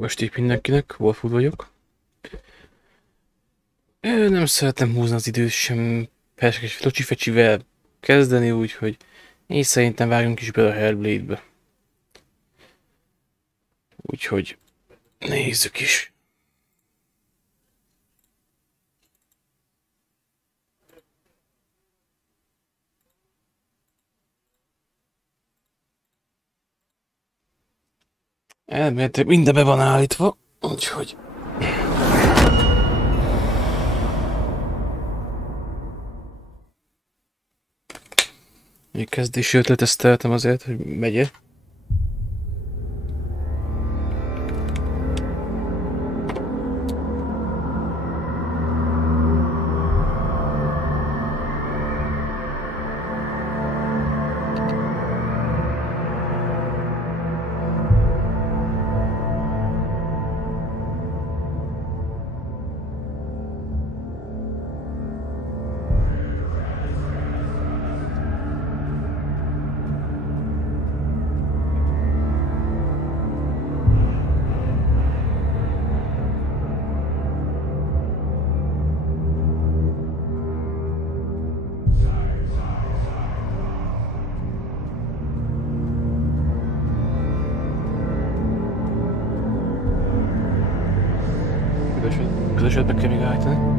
Jó estét mindenkinek, Wolfwood vagyok. Nem szeretem húzni az időt sem perskes locsifecsivel kezdeni, úgyhogy én szerintem vágjunk is bele a Hellblade-be. Úgyhogy nézzük is. Elméletileg minden be van állítva, úgyhogy... Még kezdési ötletezteltem azért, hogy megye. Közöset be kell még állítani.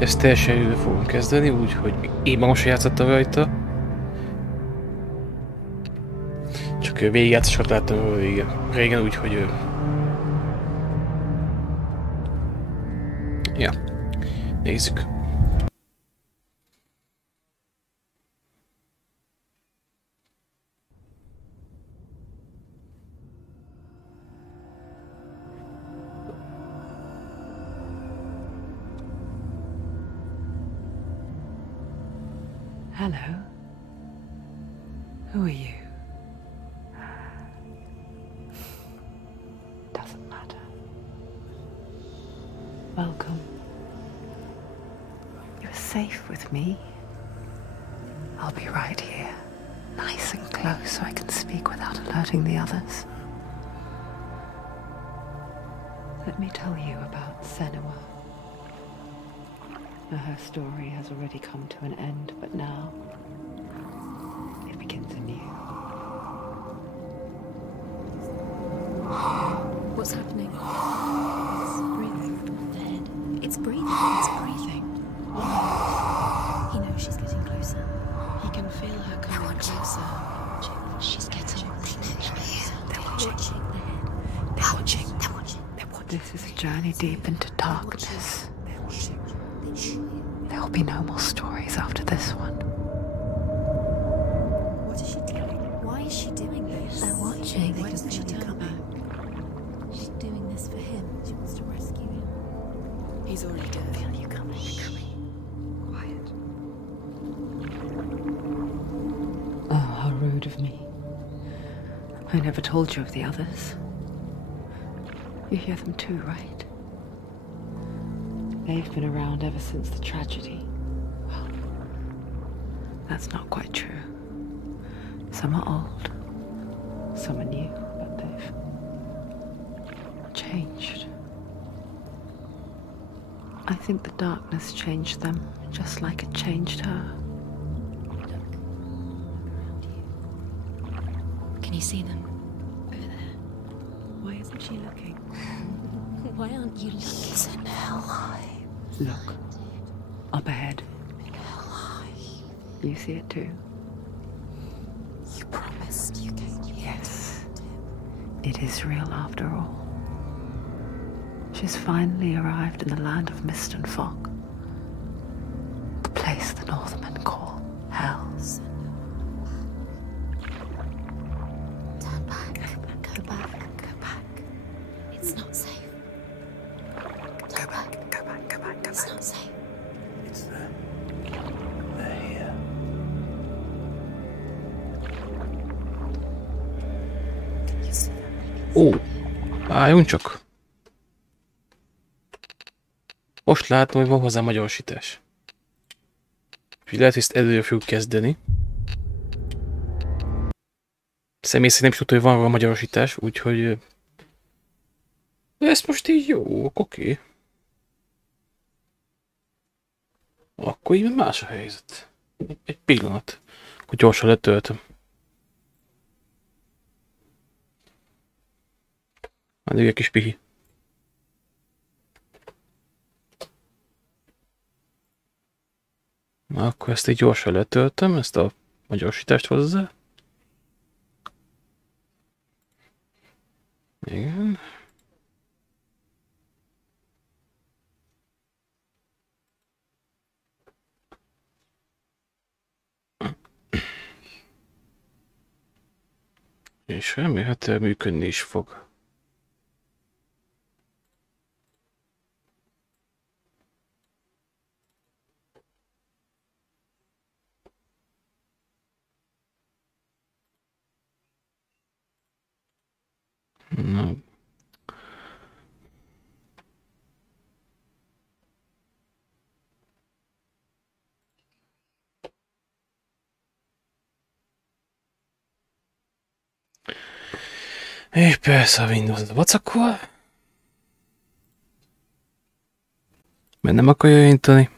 Ezt teljesen jövő fogom kezdeni, úgyhogy én magam sem játszottam rajta. Csak végigjátszásokat láttam régen, úgyhogy... Ja, nézzük. Hello. Who are you? Doesn't matter. Welcome. You're safe with me. I'll be right here, nice and close so I can speak without alerting the others. Let me tell you about Senua. Her story has already come to an end, but now it begins anew. What's happening? It's breathing. The head. It's breathing. It's breathing. He knows she's getting closer. He can feel her coming closer. She's getting closer. They're watching. The head. They're watching. They're watching. They're watching. This is a journey deep into darkness. They're watching. There will be no more stories after this one. What is she doing? Why is she doing this? They're watching. Why doesn't she turn back? She's doing this for him. She wants to rescue him. He's already dead. I feel you coming. Quiet. Oh, how rude of me. I never told you of the others. You hear them too, right? They've been around ever since the tragedy. Well, that's not quite true. Some are old, some are new, but they've changed. I think the darkness changed them, just like it changed her. Look around you. Can you see them? Over there. Why isn't she looking? Why aren't you looking? It's in hell. Look, up ahead. You see it too? You promised you came. Yes. It is real after all. She's finally arrived in the land of mist and fog. The place the Northmen call Hell. Turn back. Go back. Go back. It's not safe. Go back, go back, go back, go It's back. not safe. It's there. They're here. You see them? Ó, álljunk csak. Most látom, hogy van hozzá magyarosítás. Úgyhogy lehet, hogy ezt előre fogjuk kezdeni. Személy szerint nem is tudta, hogy van róla magyarosítás, úgyhogy... De ezt most így jó, oké. Akkor így más a helyzet. Egy pillanat, hogy gyorsan letöltöm. Addig egy kis pihi. Akkor ezt így gyorsan letöltöm, ezt a magyarosítást hozzá. Igen. És remélhetően működni is fog. Na. És persze a Windows-ot vacakol. Mert nem akarja érinteni.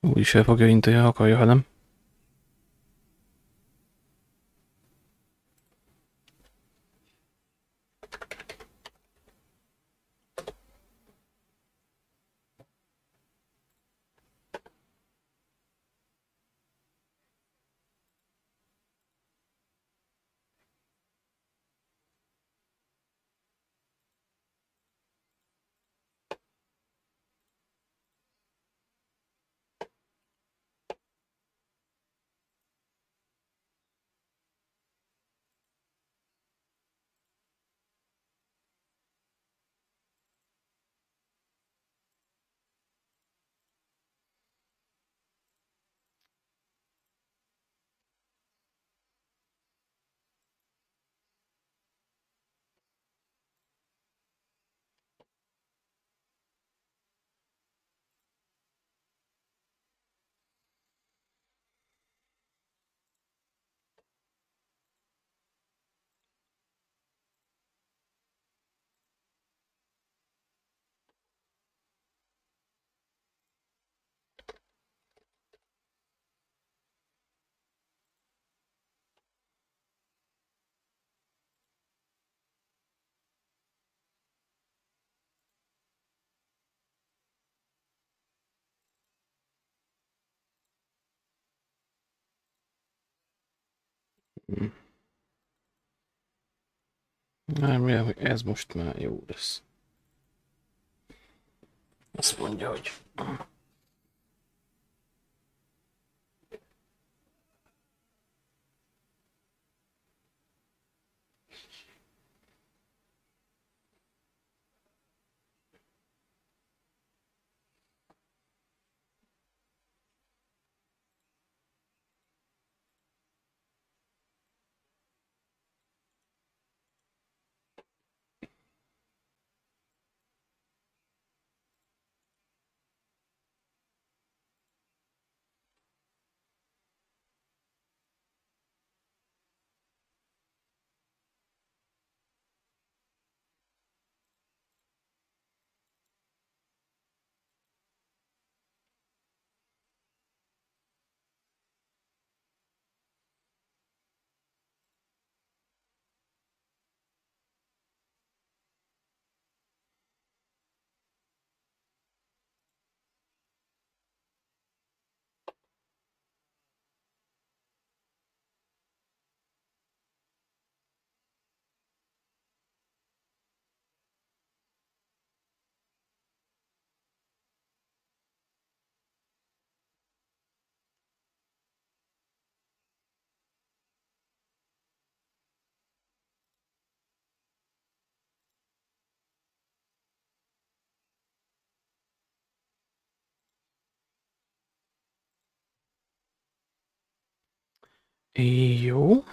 Úgyis el fogja érinteni, ha akarja, ha nem. Remélem, hogy ez most már jó lesz. Azt mondja, hogy... Jó.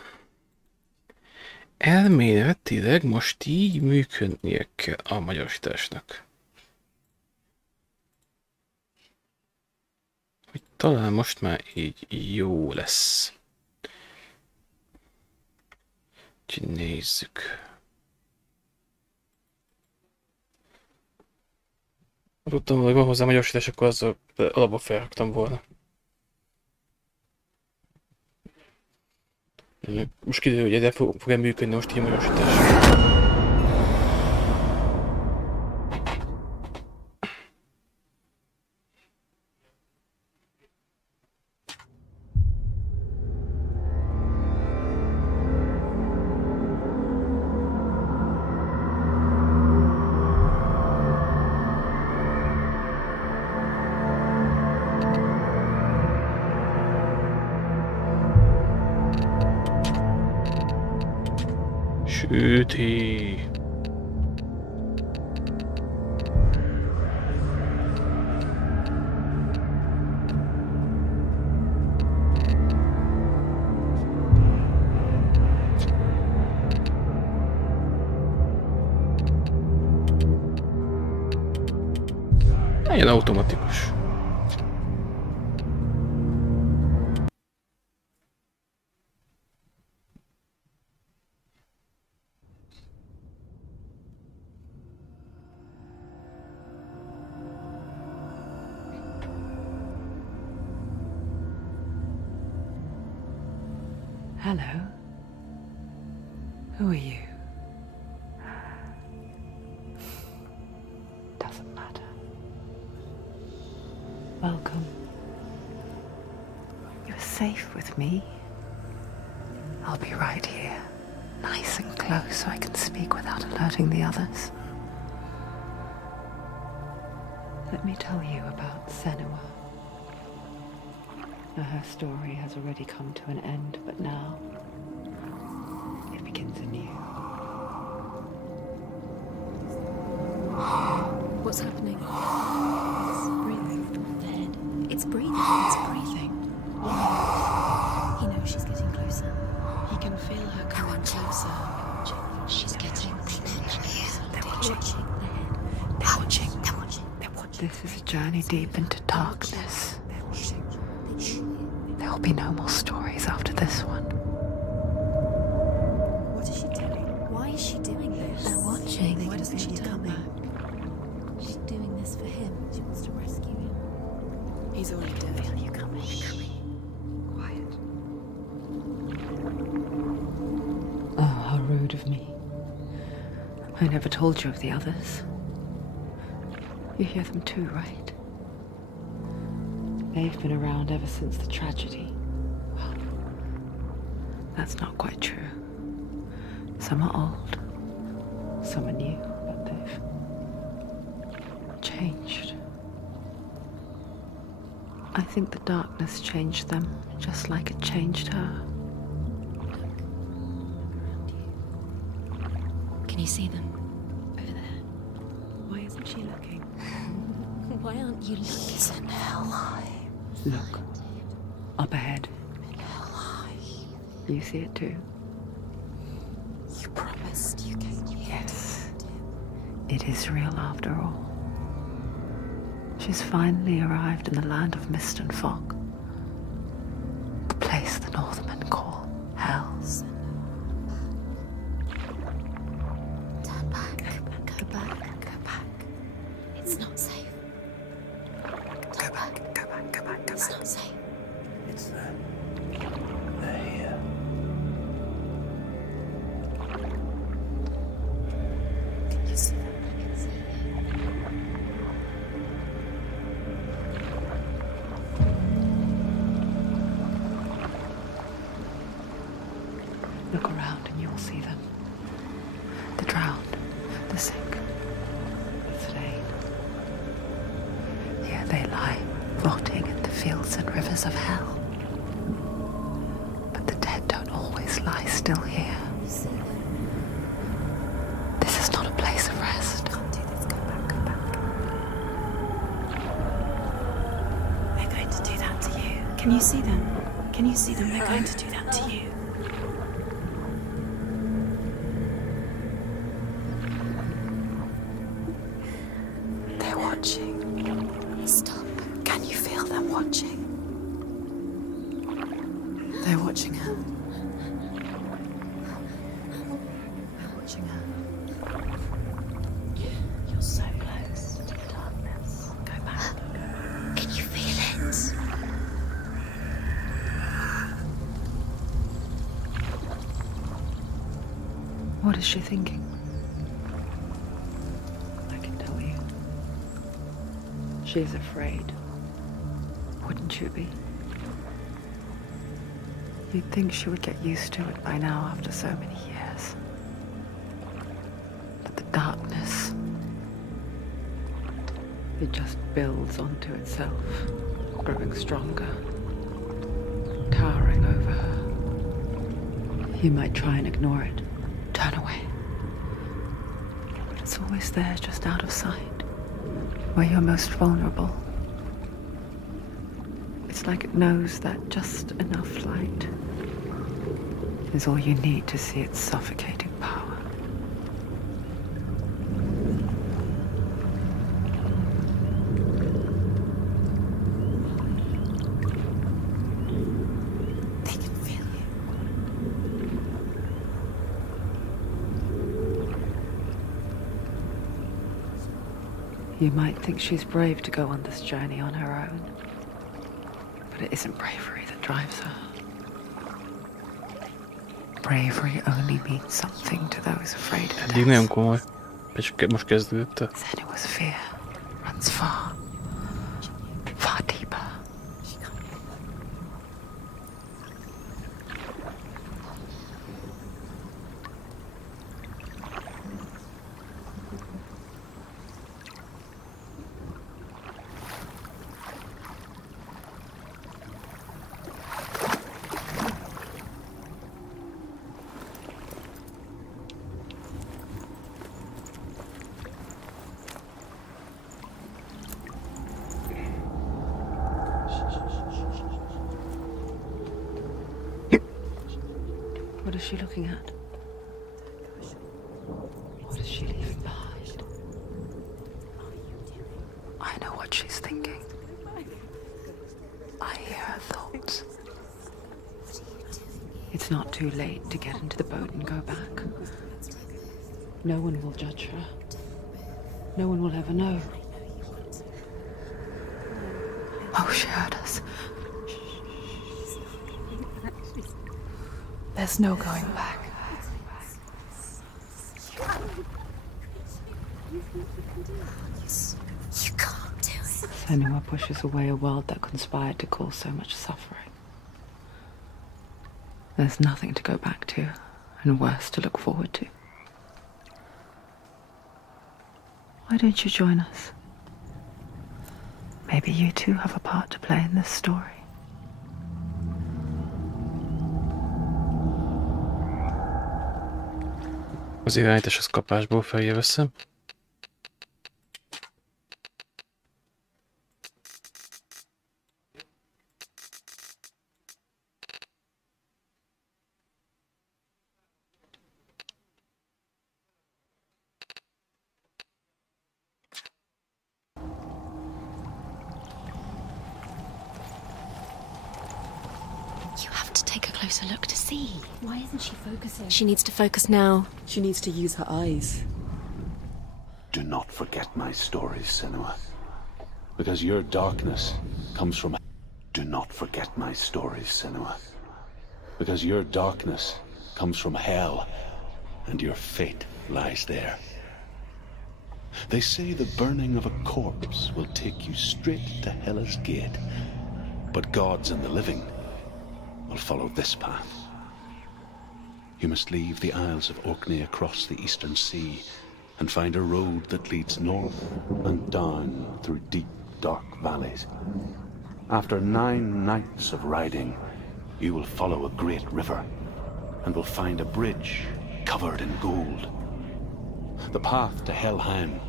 Elméletileg most így működnie kell a magyarosításnak. Hogy talán most már így jó lesz. Úgyhogy nézzük. Tudtam, hogy van hozzá magyarosítás, akkor azzal alapba felraktam volna. Most kiderül, hogy ez fog-e működni most így a magyarosítás. Süti. Ilyen automatikus. Hello. Who are you? Doesn't matter. Welcome. You're safe with me. I'll be right here, nice and close so I can speak without alerting the others. Let me tell you about Senua. Now, her story has already come to an end, but now it begins anew. What's happening? It's breathing. Dead. It's breathing. It's breathing. He knows she's getting closer. He can feel her coming closer. She's getting closer. They're watching. They're watching. They're watching. They're watching. This is a journey deep into darkness. There will be no more stories after this one. What is she doing? Why is she doing this? They're watching. Why doesn't she turn back? She's doing this for him. She wants to rescue him. He's already dead. I feel you coming. Quiet. Oh, how rude of me. I never told you of the others. You hear them too, right? They've been around ever since the tragedy. Well, that's not quite true. Some are old, some are new, but they've changed. I think the darkness changed them, just like it changed her. Can you see them? Over there. Why isn't she looking? Why aren't you looking? He's in hell. Look, up ahead. You see it too? You promised you came. Yes. It is real after all. She's finally arrived in the land of mist and fog. The place the Northmen call Hell. Turn back. Go back. Go back. It's not safe. Go back, go back, go back, go It's back. not safe. It's there. They're here. Can you see them? I can see Look around and you'll see them. The drowned, the sick, the slain. Here they lie, rotting in the fields and rivers of hell. But the dead don't always lie still here. You see them? This is not a place of rest. Can't do this. Go back. Go back. They're going to do that to you. Can you see them? Can you see them? They're going to do that to you. They're watching. Stop. Can you feel them watching? They're watching her. They're watching her. You're so close to the darkness. Go back. Can you feel it? What is she thinking? I can tell you. She's afraid. Wouldn't you be? You'd think she would get used to it by now after so many years. But the darkness, it just builds onto itself, growing stronger, towering over her. You might try and ignore it, turn away. But it's always there, just out of sight, where you're most vulnerable. It's like it knows that just enough light is all you need to see its suffocating power. They can feel you. You might think she's brave to go on this journey on her own, but it isn't bravery that drives her. Bravery only means something to those afraid of Eddig nagyon death. komoly. És most kezdődött. Senua's fear runs far, far deeper. What is she looking at? What is she leaving behind? I know what she's thinking. I hear her thoughts. It's not too late to get into the boat and go back. No one will judge her. No one will ever know. Oh, she heard us. There's no going back. You can't do it. Senua pushes away a world that conspired to cause so much suffering. There's nothing to go back to, and worse to look forward to. Why don't you join us? Maybe you too have a part to play in this story. Az irányítás az kapásból feljé veszem. You have to take a closer look to see. Why isn't she focusing? She needs to focus now. She needs to use her eyes. Do not forget my stories, Senua. Because your darkness comes from... Do not forget my stories, Senua. Because your darkness comes from hell, and your fate lies there. They say the burning of a corpse will take you straight to Hela's gate, but gods and the living will follow this path. You must leave the Isles of Orkney across the eastern sea and find a road that leads north and down through deep, dark valleys. After 9 nights of riding, you will follow a great river and will find a bridge covered in gold. The path to Helheim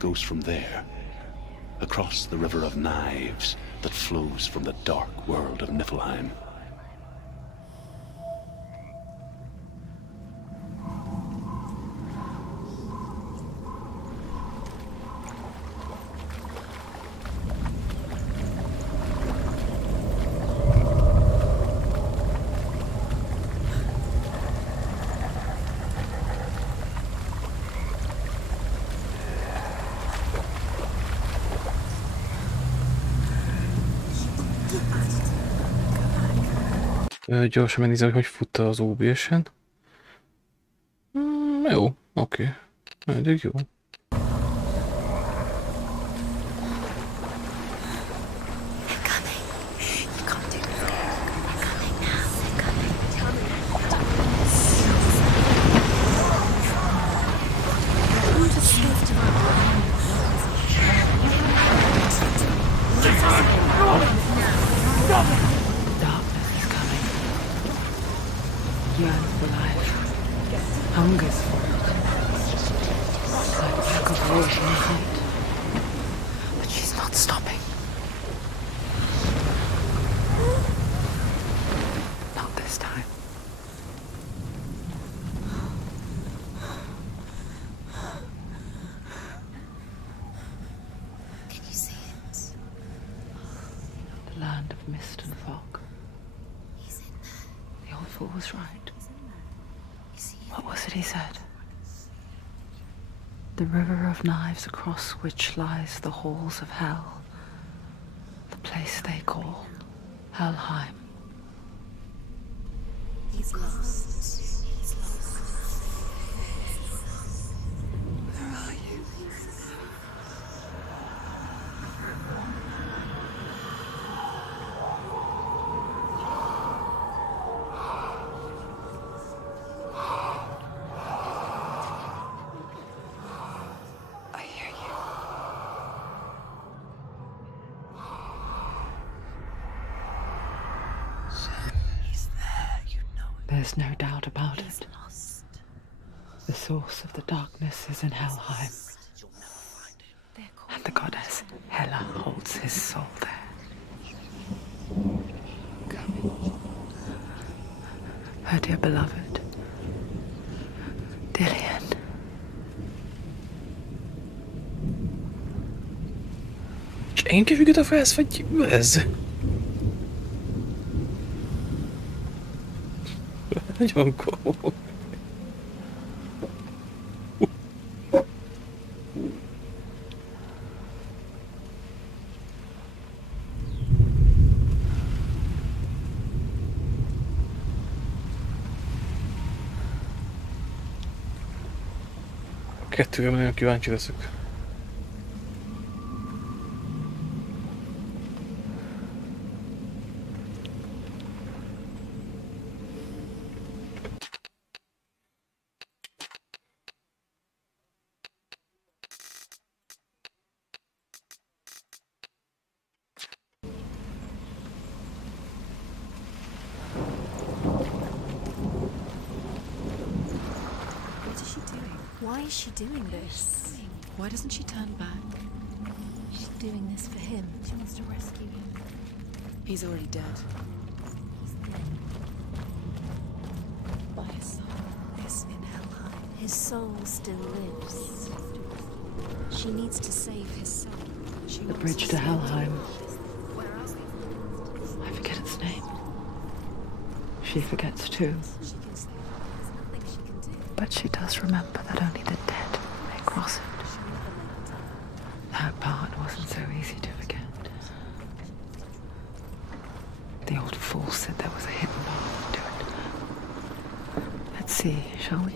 goes from there, across the river of knives that flows from the dark world of Niflheim. Gyorsan megnézem, hogy fut az OBS-en. Jó, oké. Eddig jó. Darkness is coming. Yearns for life. Hungers for it. Like a pack of wolves in a hunt. But she's not stopping. Not this time. Can you see it? The land of mist and fog. He's in there. The old fool was right. He's in there. You see it? What was it he said? The river of knives across which lies the halls of hell. The place they call Helheim. He's lost. He's lost. Where are you? I hear you. He's there, you know it. There's no doubt about He's it. lost. The source of the darkness is in Helheim, They're called and the goddess Hela holds his soul there. Her dear beloved, Dillian. Én kifüggött a felsz, vagy ez? Nagyon komoly. Kettőre nagyon kíváncsi leszek. What is she doing? Why is she doing this? Why doesn't she turn back? She's doing this for him. She wants to rescue him. He's already dead. He's dead. By his soul. Yes, in Helheim. His soul still lives. She needs to save his soul. She The wants bridge to save Helheim. Where are we? I forget its name. She forgets too, She can save him. There's nothing she can do. but she does remember that only the dead may cross it. She'll never make it up. That part wasn't so easy to forget. The old fool said there was a hidden path to it. Let's see, shall we?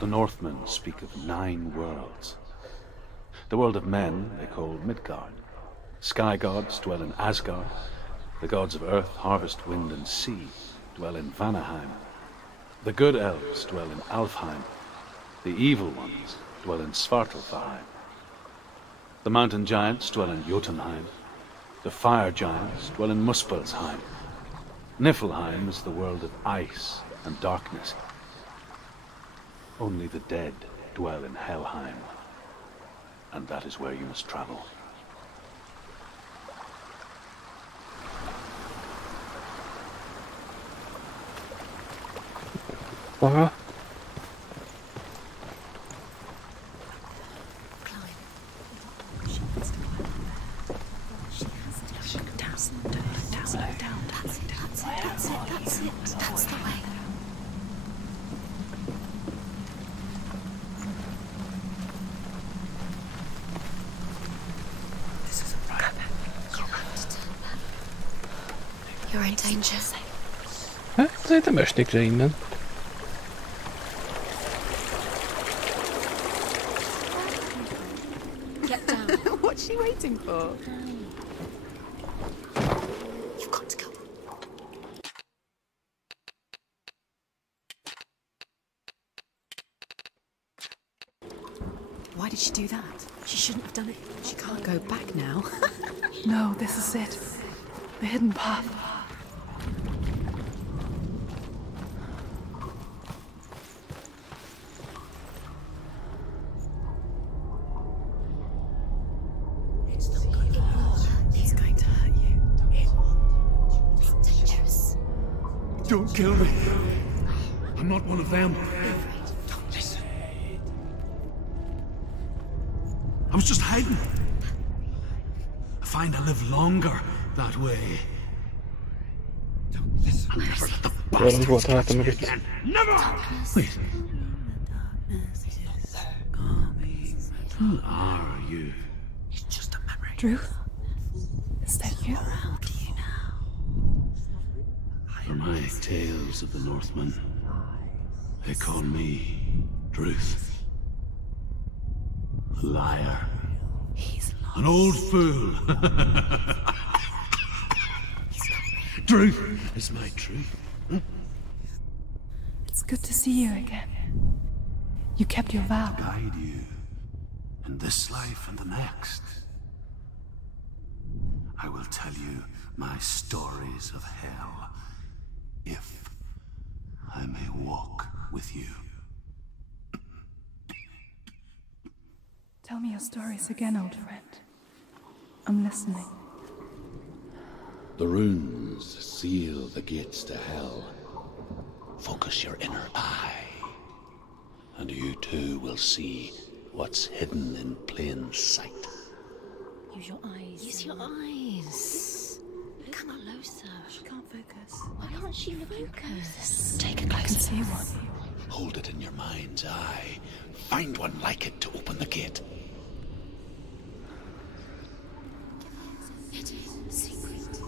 The Northmen speak of 9 worlds. The world of men they call Midgard. Sky gods dwell in Asgard. The gods of earth, harvest, wind, and sea dwell in Vanaheim. The good elves dwell in Alfheim. The evil ones dwell in Svartalfheim. The mountain giants dwell in Jotunheim. The fire giants dwell in Muspelheim. Niflheim is the world of ice and darkness. Only the dead dwell in Helheim, and that is where you must travel. Para. That's the way. This isn't right. You have to turn back. You're in danger. Hát, szerintem esnék le innen. Get down. What's she waiting for? You've got to go. Why did she do that? She shouldn't have done it. She can't go back now. No, this is it. The hidden path. It's not good. It will hurt. It's going to hurt you. It's dangerous. Don't kill me. I'm not one of them. Don't listen. I was just hiding. I find I live longer that way. Don't listen. I'll never let the Valami bastards volt, találtam catch me meg itt. again. Never! Wait, who are you? It's just a memory. Druth? Is that you? For my tales of the Northmen, they call me Druth. A liar. He's lost. An old fool. Truth is my truth. It's good to see you again. You kept your vow. Guide you in this life and the next. I will tell you my stories of hell, if I may walk with you. Tell me your stories again, old friend. I'm listening. The runes seal the gates to hell. Focus your inner eye, and you too will see what's hidden in plain sight. Use your eyes. Use your eyes. Come on, closer. She can't focus. Why can't she focus? Take a I can closer see look. one. Hold it in your mind's eye. Find one like it to open the gate. It is a secret.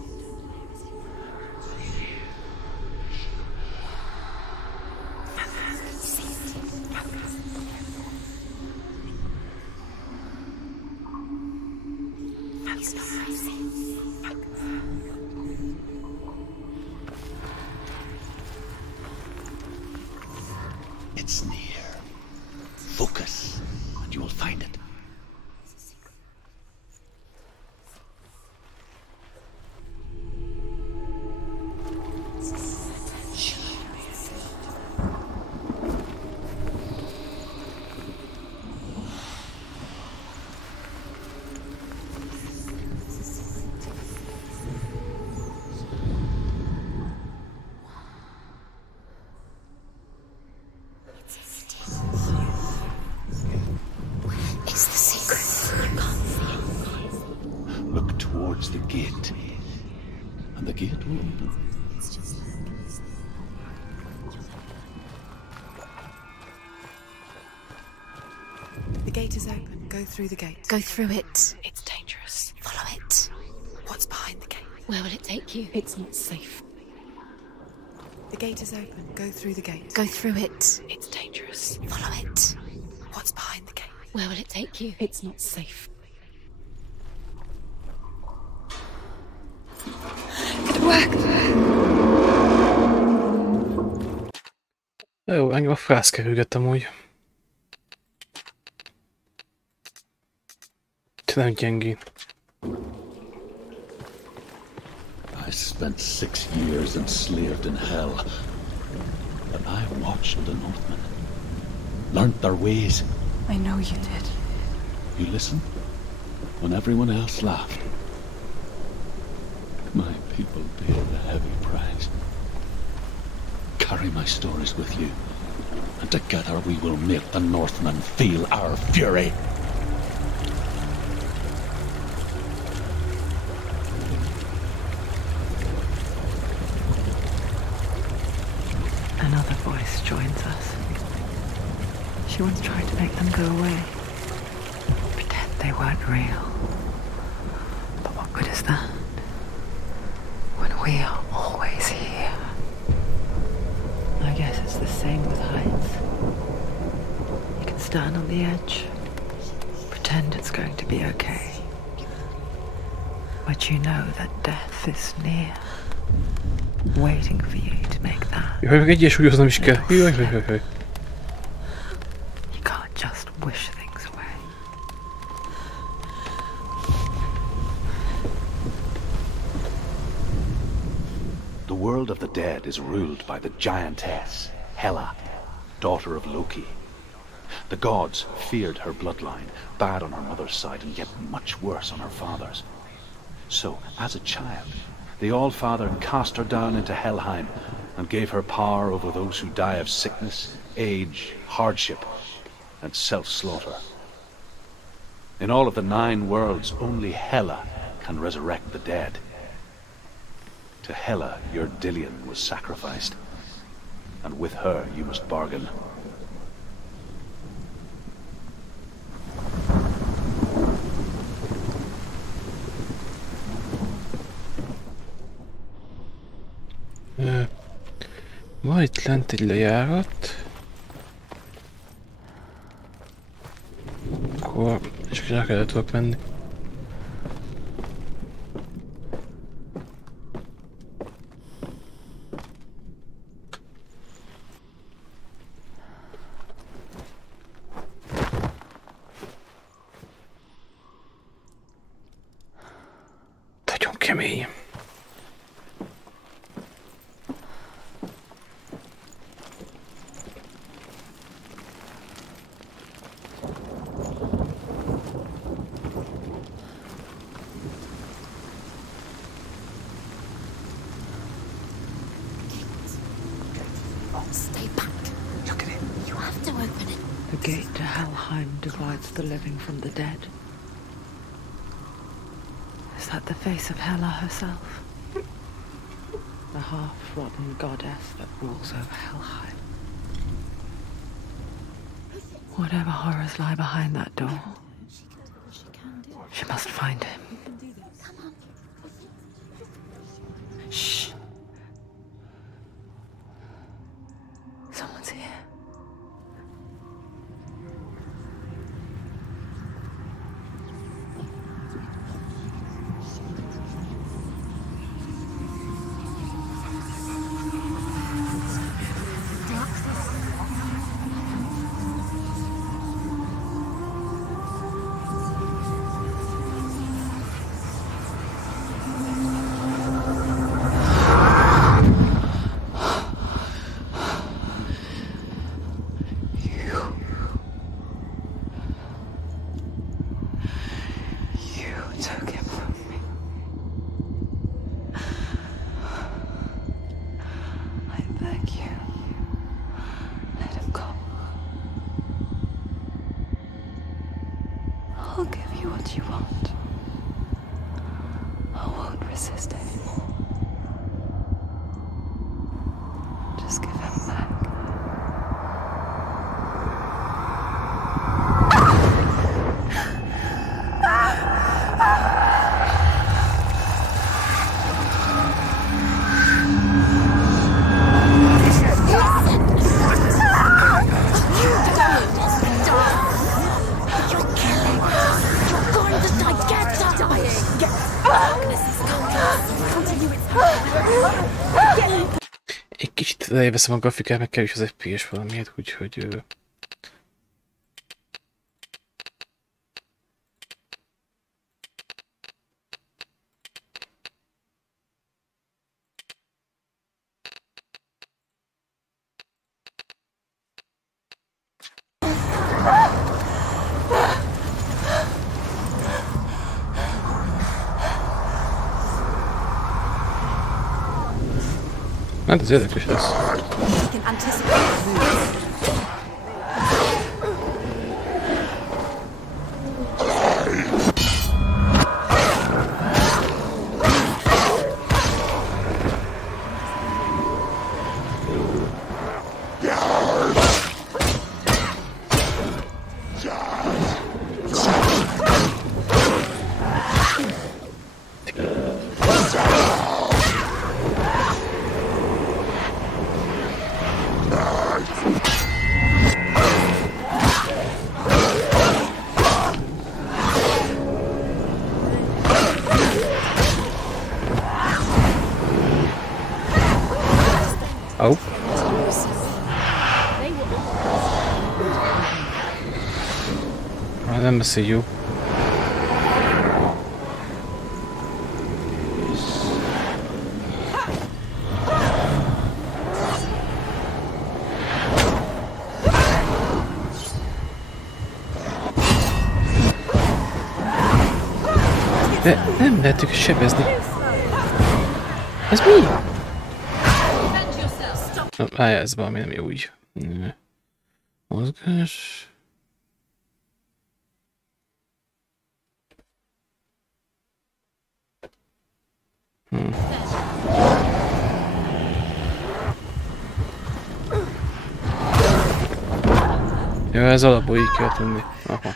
It's near. Focus, and you will find it. It's the secret. You can't see it. Look towards the gate, and the gate will open. It's just The gate is open. Go through the gate. go through it. It's dangerous. Follow it. What's behind the gate? Where will it take you? It's not safe. The gate is open. Go through the gate. Go through it. It's dangerous. Follow it. What's behind the gate? Where will it take you? It's not safe. Jó, engem a frász kerülgett amúgy. Te nem gyengén. I spent 6 years enslaved in hell, but I watched the Northmen, learnt their ways. I know you did. You listened when everyone else laughed. My people paid the heavy price. Carry my stories with you And together we will make the Northmen feel our fury. Another voice joins us. She once tried to make them go away. Pretend they weren't real. But what good is that? When we are always here. I guess it's the same with heights. You can stand on the edge, pretend it's going to be okay. But you know that death is near, waiting for you to make that. Jaj, meg egyensúlyoznom is kell. Jaj. You can't just wish things away. The world of the dead is ruled by the giantess, Hela, daughter of Loki. The gods feared her bloodline, bad on her mother's side and yet much worse on her father's. So, as a child, the All-Father cast her down into Helheim and gave her power over those who die of sickness, age, hardship, and self-slaughter. In all of the 9 worlds, only Hela can resurrect the dead. To Hela, your Dillion was sacrificed, and with her you must bargain. Van itt lent egy lejárat. Akkor csak rá kellett tudok menni. Nagyon kemény. Stay back. Look at it. You have to open it. The gate to Helheim divides the living from the dead. Is that the face of Hela herself? The half-rotten goddess that rules over Helheim. Whatever horrors lie behind that door, she must find him. Shh. Someone's here. Took him from me. I beg you, let him go. I'll give you what you want. I won't resist anymore. Just give him back. Egy kicsit elveszem a grafikát, meg kevés az FPS valamiért, úgyhogy... Hát ez érdekes lesz. We can anticipate the moves. Oh. Nem beszélj jó. De nem lehet őket sebezni. Ez mi? Ez valami nem jó így. Mozgás. Jó, ez alapból így kell tenni. Aha.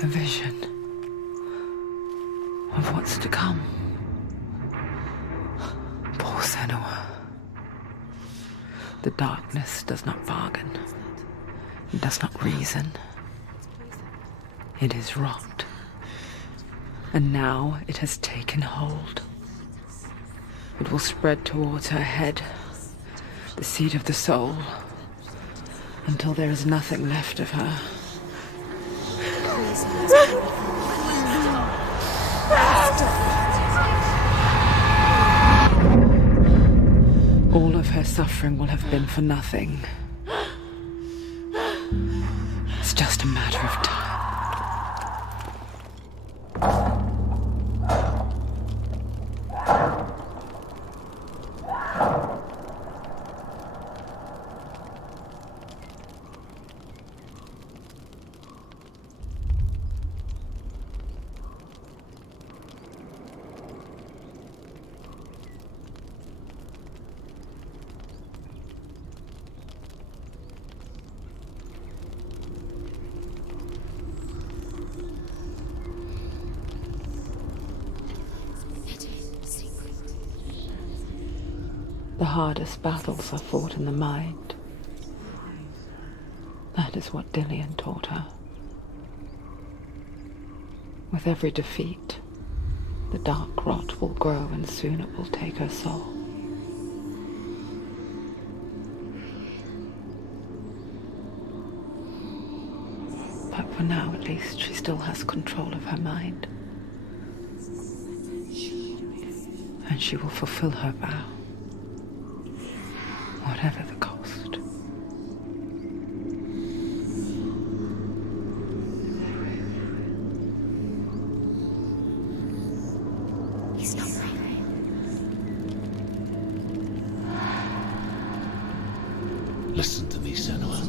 A vision of what's to come. Poor Senua. The darkness does not bargain. It does not reason. It is rot. And now it has taken hold. It will spread towards her head, the seat of the soul, until there is nothing left of her. All of her suffering will have been for nothing. It's just a matter of time. The hardest battles are fought in the mind. That is what Dillian taught her. With every defeat, the dark rot will grow and soon it will take her soul. But for now, at least, she still has control of her mind. And she will fulfill her vow. Whatever the cost. He's not breathing. Listen to me, Senua.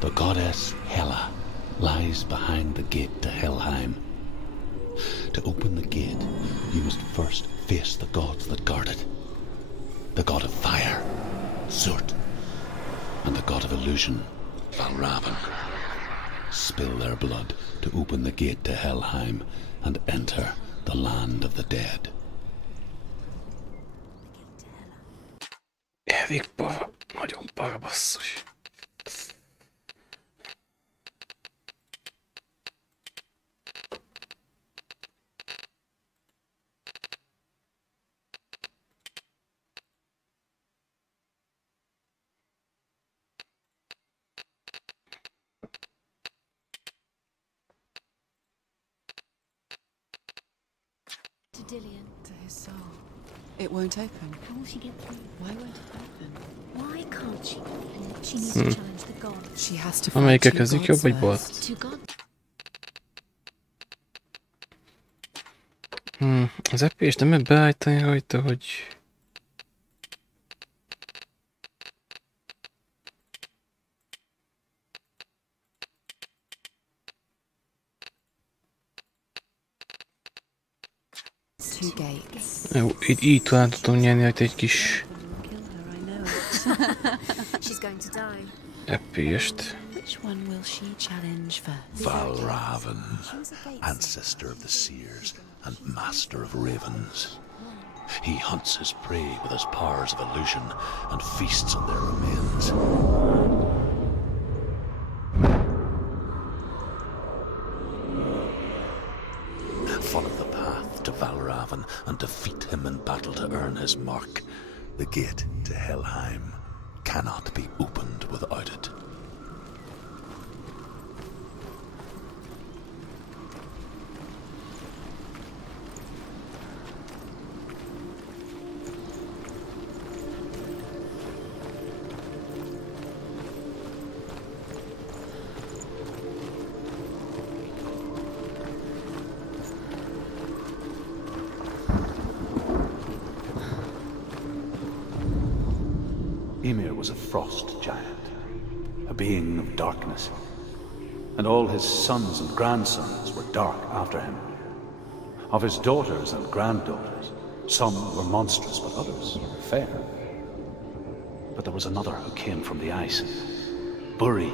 The goddess Hela lies behind the gate to Helheim. To open the gate, you must first face the gods that guard it. The god of fire, Surt, and the god of illusion, Valravan. Spill their blood to open the gate to Helheim and enter the land of the dead. Elég para, nagyon para basszus. To Dillian. To his soul. It won't open. How will she get through? Why won't it open? Why can't she open? She needs to challenge the god. She has to find Amelyikkel two kezdjük, gods jobb vagy bal? first. To god. Az epés nem beállítani rajta, hogy... two gates. Jó, így talán tudom nyerni, hogy egy kis She's going to die. epést. Which one will she challenge first? Valravan, ancestor of the seers and master of ravens. He hunts his prey with his powers of illusion and feasts on their remains. Follow the path to Valravan and defeat him in battle to earn his mark. The gate to Helheim cannot be opened without it. Ymir was a frost giant, a being of darkness, and all his sons and grandsons were dark after him. Of his daughters and granddaughters, some were monstrous, but others fair. But there was another who came from the ice. Buri.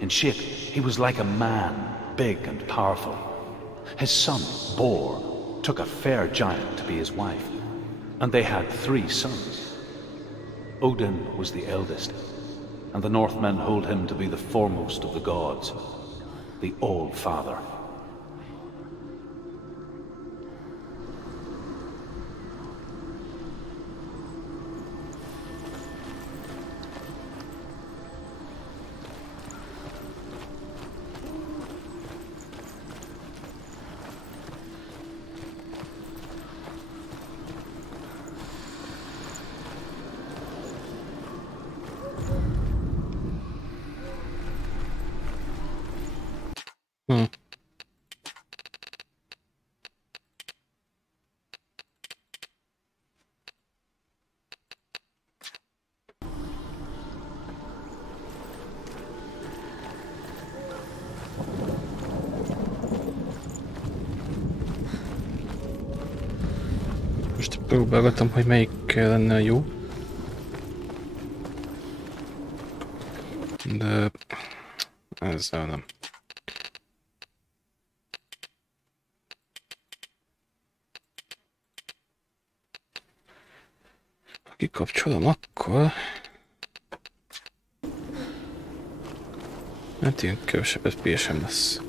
In shape, he was like a man, big and powerful. His son, Bor, took a fair giant to be his wife, and they had 3 sons. Odin was the eldest, and the Northmen hold him to be the foremost of the gods, the All-Father. Most próbálgatom, hogy melyik lenne a jó. De ezzel nem. Ha kikapcsolom, akkor hát ilyen kevesebb FPS-em lesz.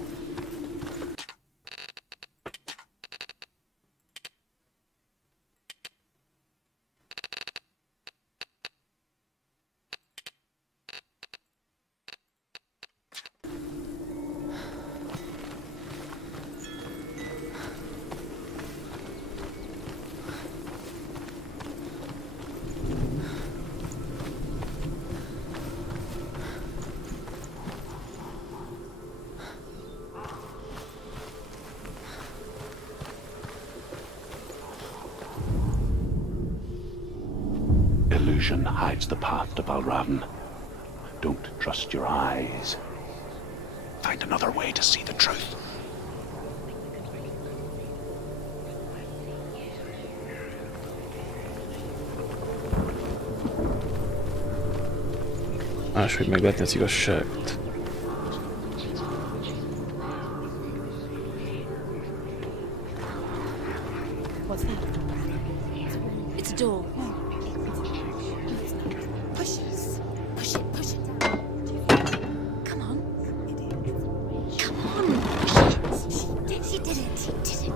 Illusion hides the path to Valravan. Don't trust your eyes. Find another way to see the truth. Máshogy meg lehetne az igazságot. What's that? It's a door. Push it. Push it. Push it. Come on. Come on. She did it. She did it. She did it.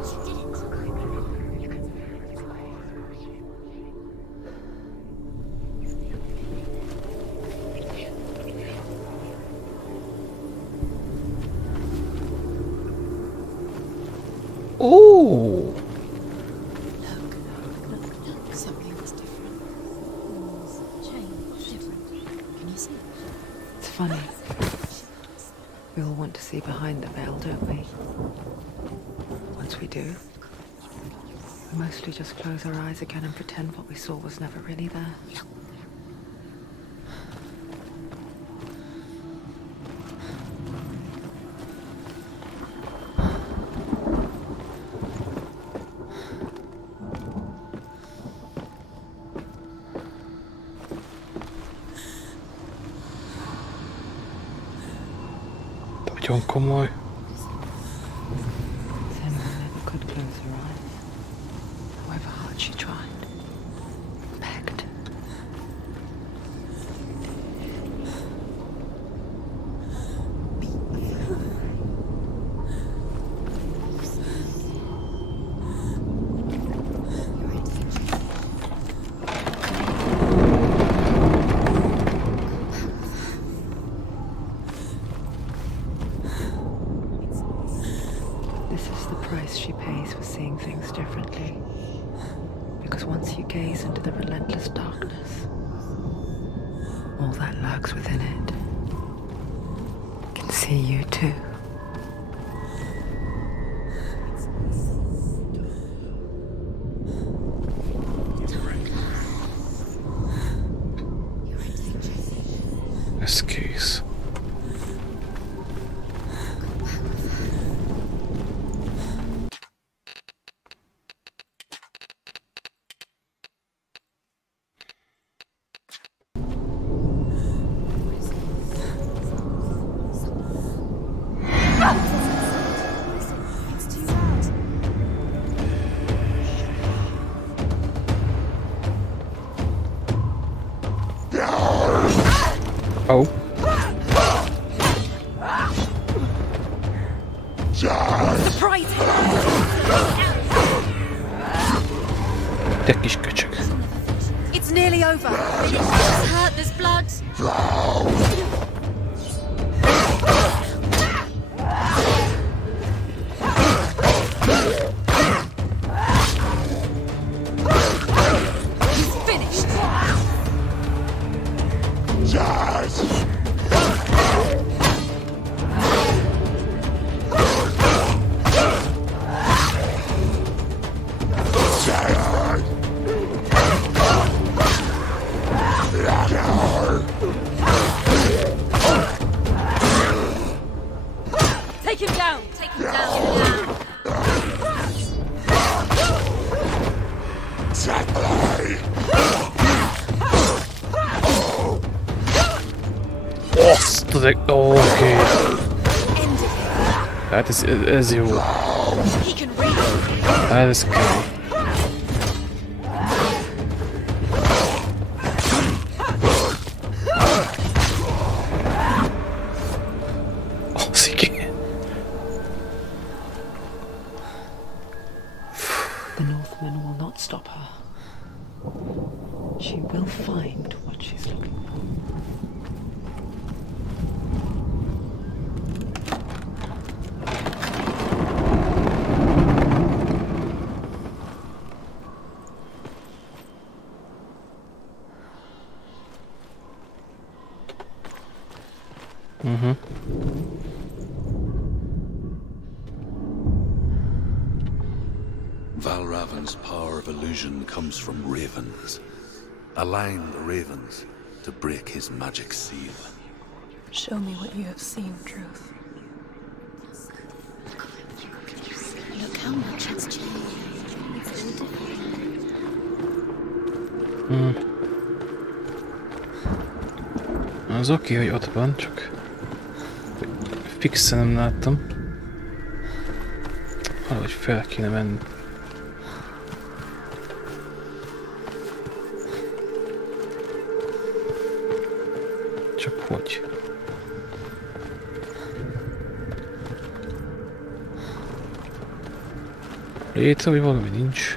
Oh! Look, something was different. Change. Different. Can you see? It's funny. We all want to see behind the veil, don't we? Once we do, we mostly just close our eyes again and pretend what we saw was never really there. Nagyon komoly. Senua never could close her eyes, however hard she tried, begged. This is the price she pays for seeing things differently. Because once you gaze into the relentless darkness, all that lurks within it can see you too. This case. It's too loud. Oh. Surprise! Te kis köcsög. It's nearly over. It's hurt. There's blood. He's finished. Take him down. Take him down. Azt az egy... Oké. End it. Hát ez jó. He can read. Hát ez kell. Az igen. The Northmen will not stop her. She will find what she's looking for. Valravan's power of illusion comes from ravens. Align the ravens to break his magic seal. Show me what you have seen, Truth. Look how much it's changed. It's all different. Az oké, hogy ott van, csak fixen nem láttam. Valahogy fel kéne menni. Csak hogy? Létre, vagy valami nincs.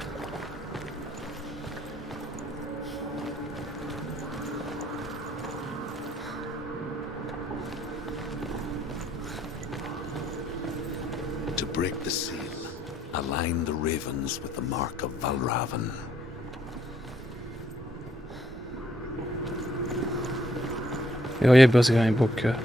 To break the seal, align the ravens with the mark of Valravan. Jaj, ebbe az irányból kell.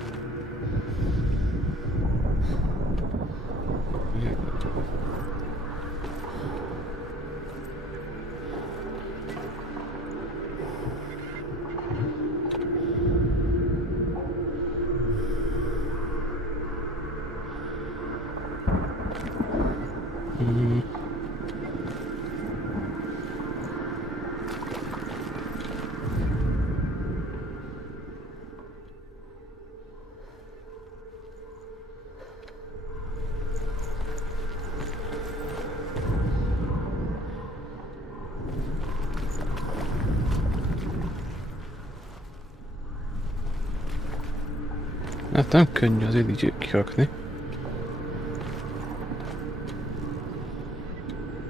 Hát nem könnyű azért így kirakni.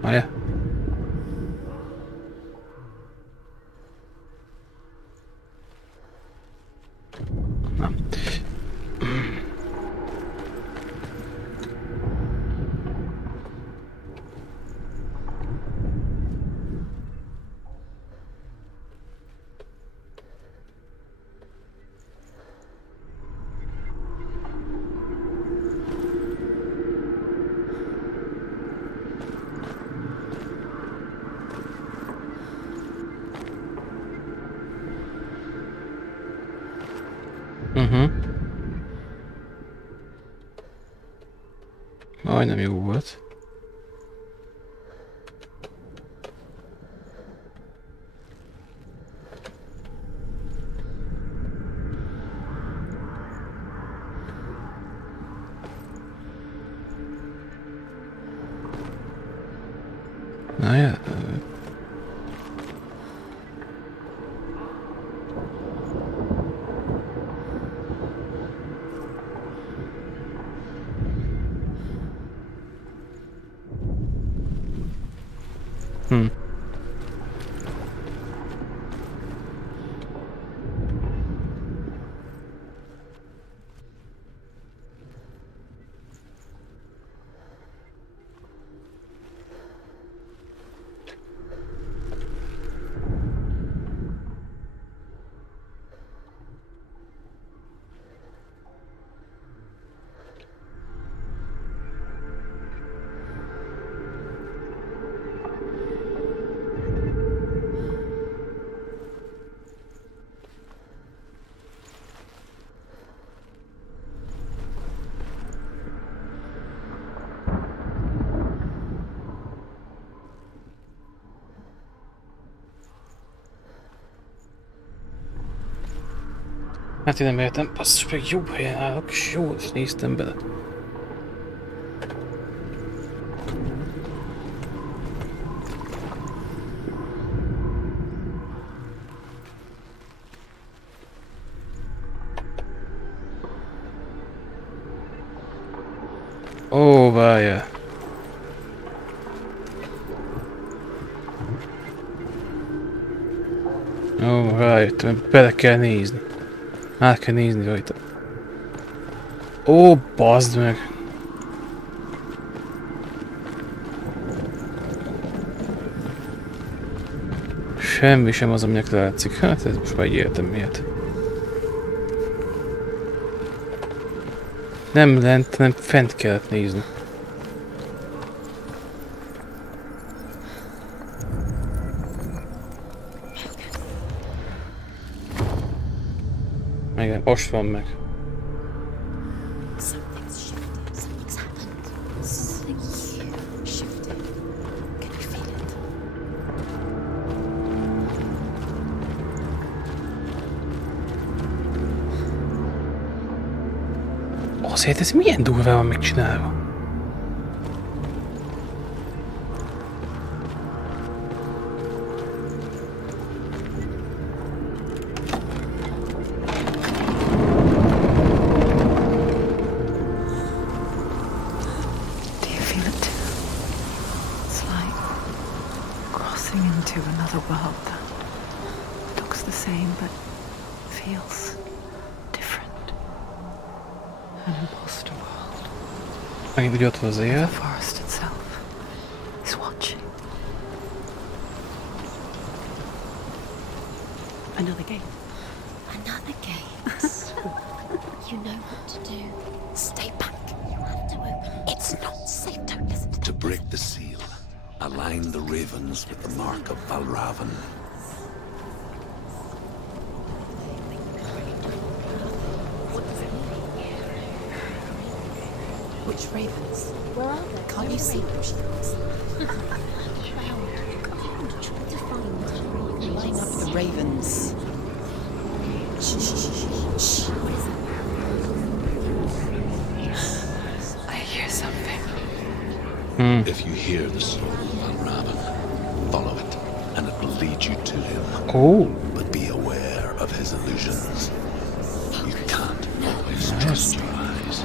Várjál. Nem. Majdnem jó volt. Na ja. Hát én nem értem, basszus, meg jobb helyen állok, és jól is néztem bele. Ó, várjál. Ó, rájöttem, bele kell nézni. Át kell nézni rajta. Ó, bazd meg! Semmi sem az, aminek látszik. Hát ez most már így értem miért. Nem lent, hanem fent kellett nézni. Igen, most van meg. Something's shifted. Something's happened. Something's shifted. Can you feel it? Azért ez milyen durván van megcsinálva? Megint úgy ott van az élet. The forest itself is watching. Another gate. Another gate. You know what to do. Stay back. You have to open it. It's not safe. Don't listen to them. To break the seal, align the ravens with the mark of Valravan. Which ravens? Where are they? Can't you see them? She thinks. To find. Line up the ravens. Shh, shh, shh, shh, shh. What is that? I hear something. If you hear the soul of Valravan, follow it, and it will lead you to him. Oh. But be aware of his illusions. You can't always trust Close your eyes.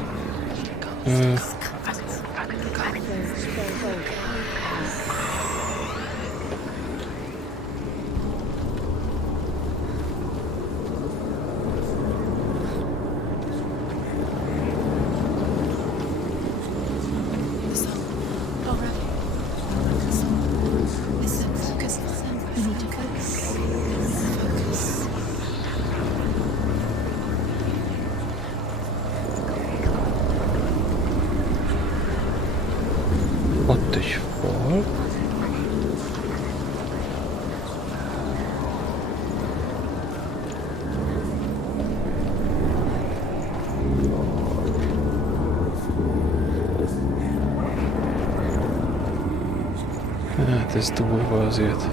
Ott egy fal. Hát ez durva azért.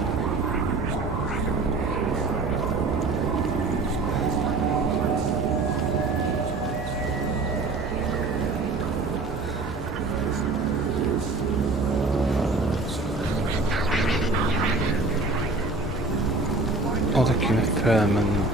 Oda kéne felmenni.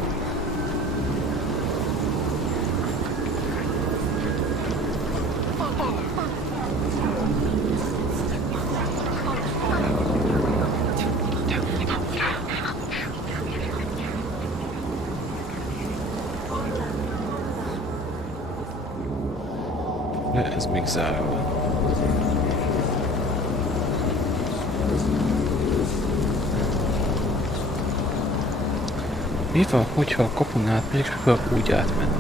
De ez még zárva. Mi van, hogyha a kapun átmegyek, és akkor úgy átmenni?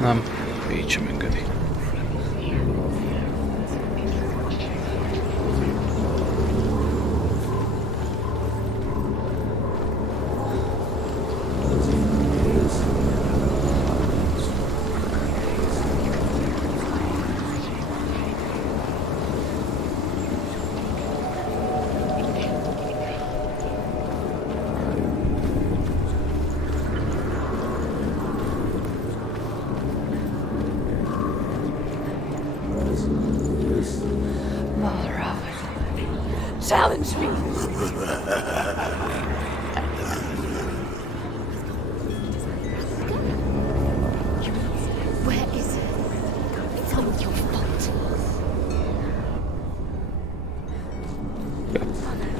Nem, így sem engedi. Challenge me! Where is it? It's all your fault.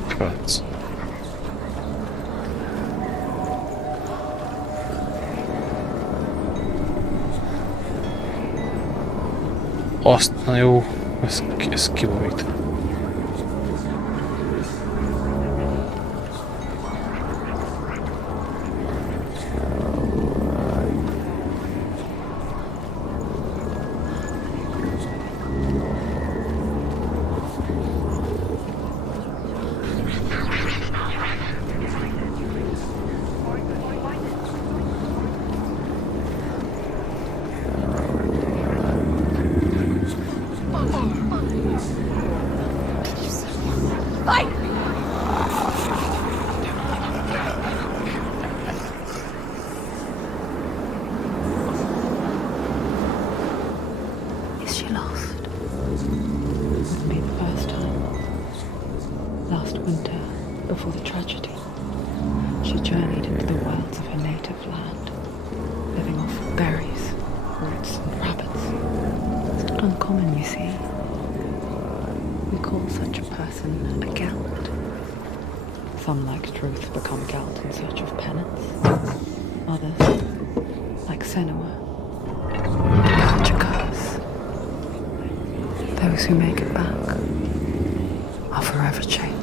Franc. Azt, na jó, ez kiborít. Is she lost? It'd be the first time. Last winter, before the tragedy, she journeyed into the wilds of her native land, living off berries, roots, and rabbits. It's not uncommon, you see. We call such a person a gelt. Some, like Truth, become gelt in search of penance. Others, like Senua, such a curse. Those who make it back are forever changed.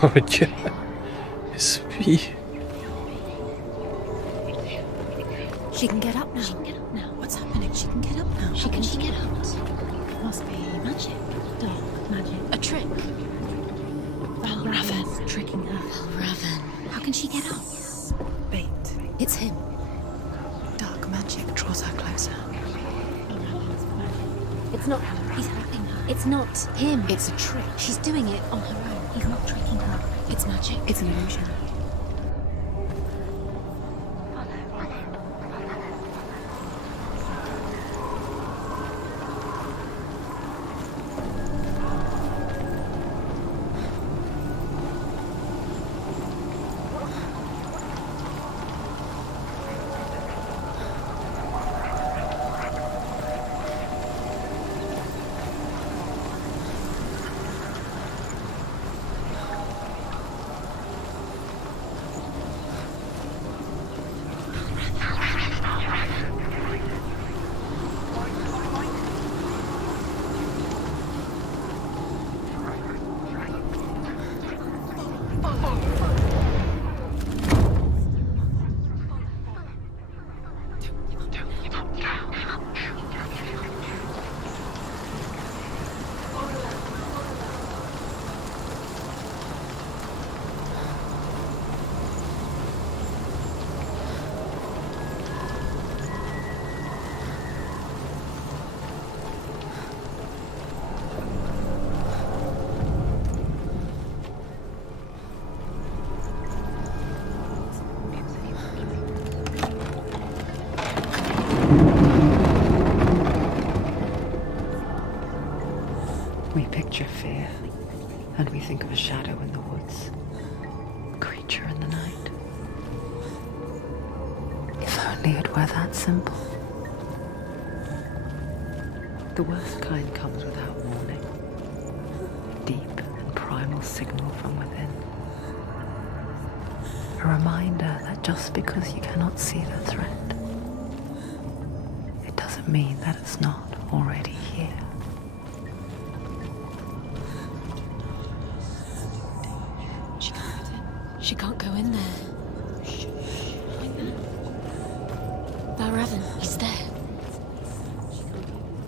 Hogy... Ez mi? She can get up now. She can get up now. What's happening? She can get up now. She can get up? Must be magic. Dark magic. A trick. Raven. Tricking her. Raven. How can she get up? Bait. It's him. Dark magic draws her closer. It's not her. He's helping her. It's not him. It's a trick. She's doing it on her own. He's not tricking her. It's magic. It's an illusion. We picture fear, and we think of a shadow in the woods, a creature in the night. If only it were that simple. The worst kind comes without warning. Deep and primal signal from within. A reminder that just because you cannot see the threat, it doesn't mean that it's not already here. She can't go in there. Raven, he's there.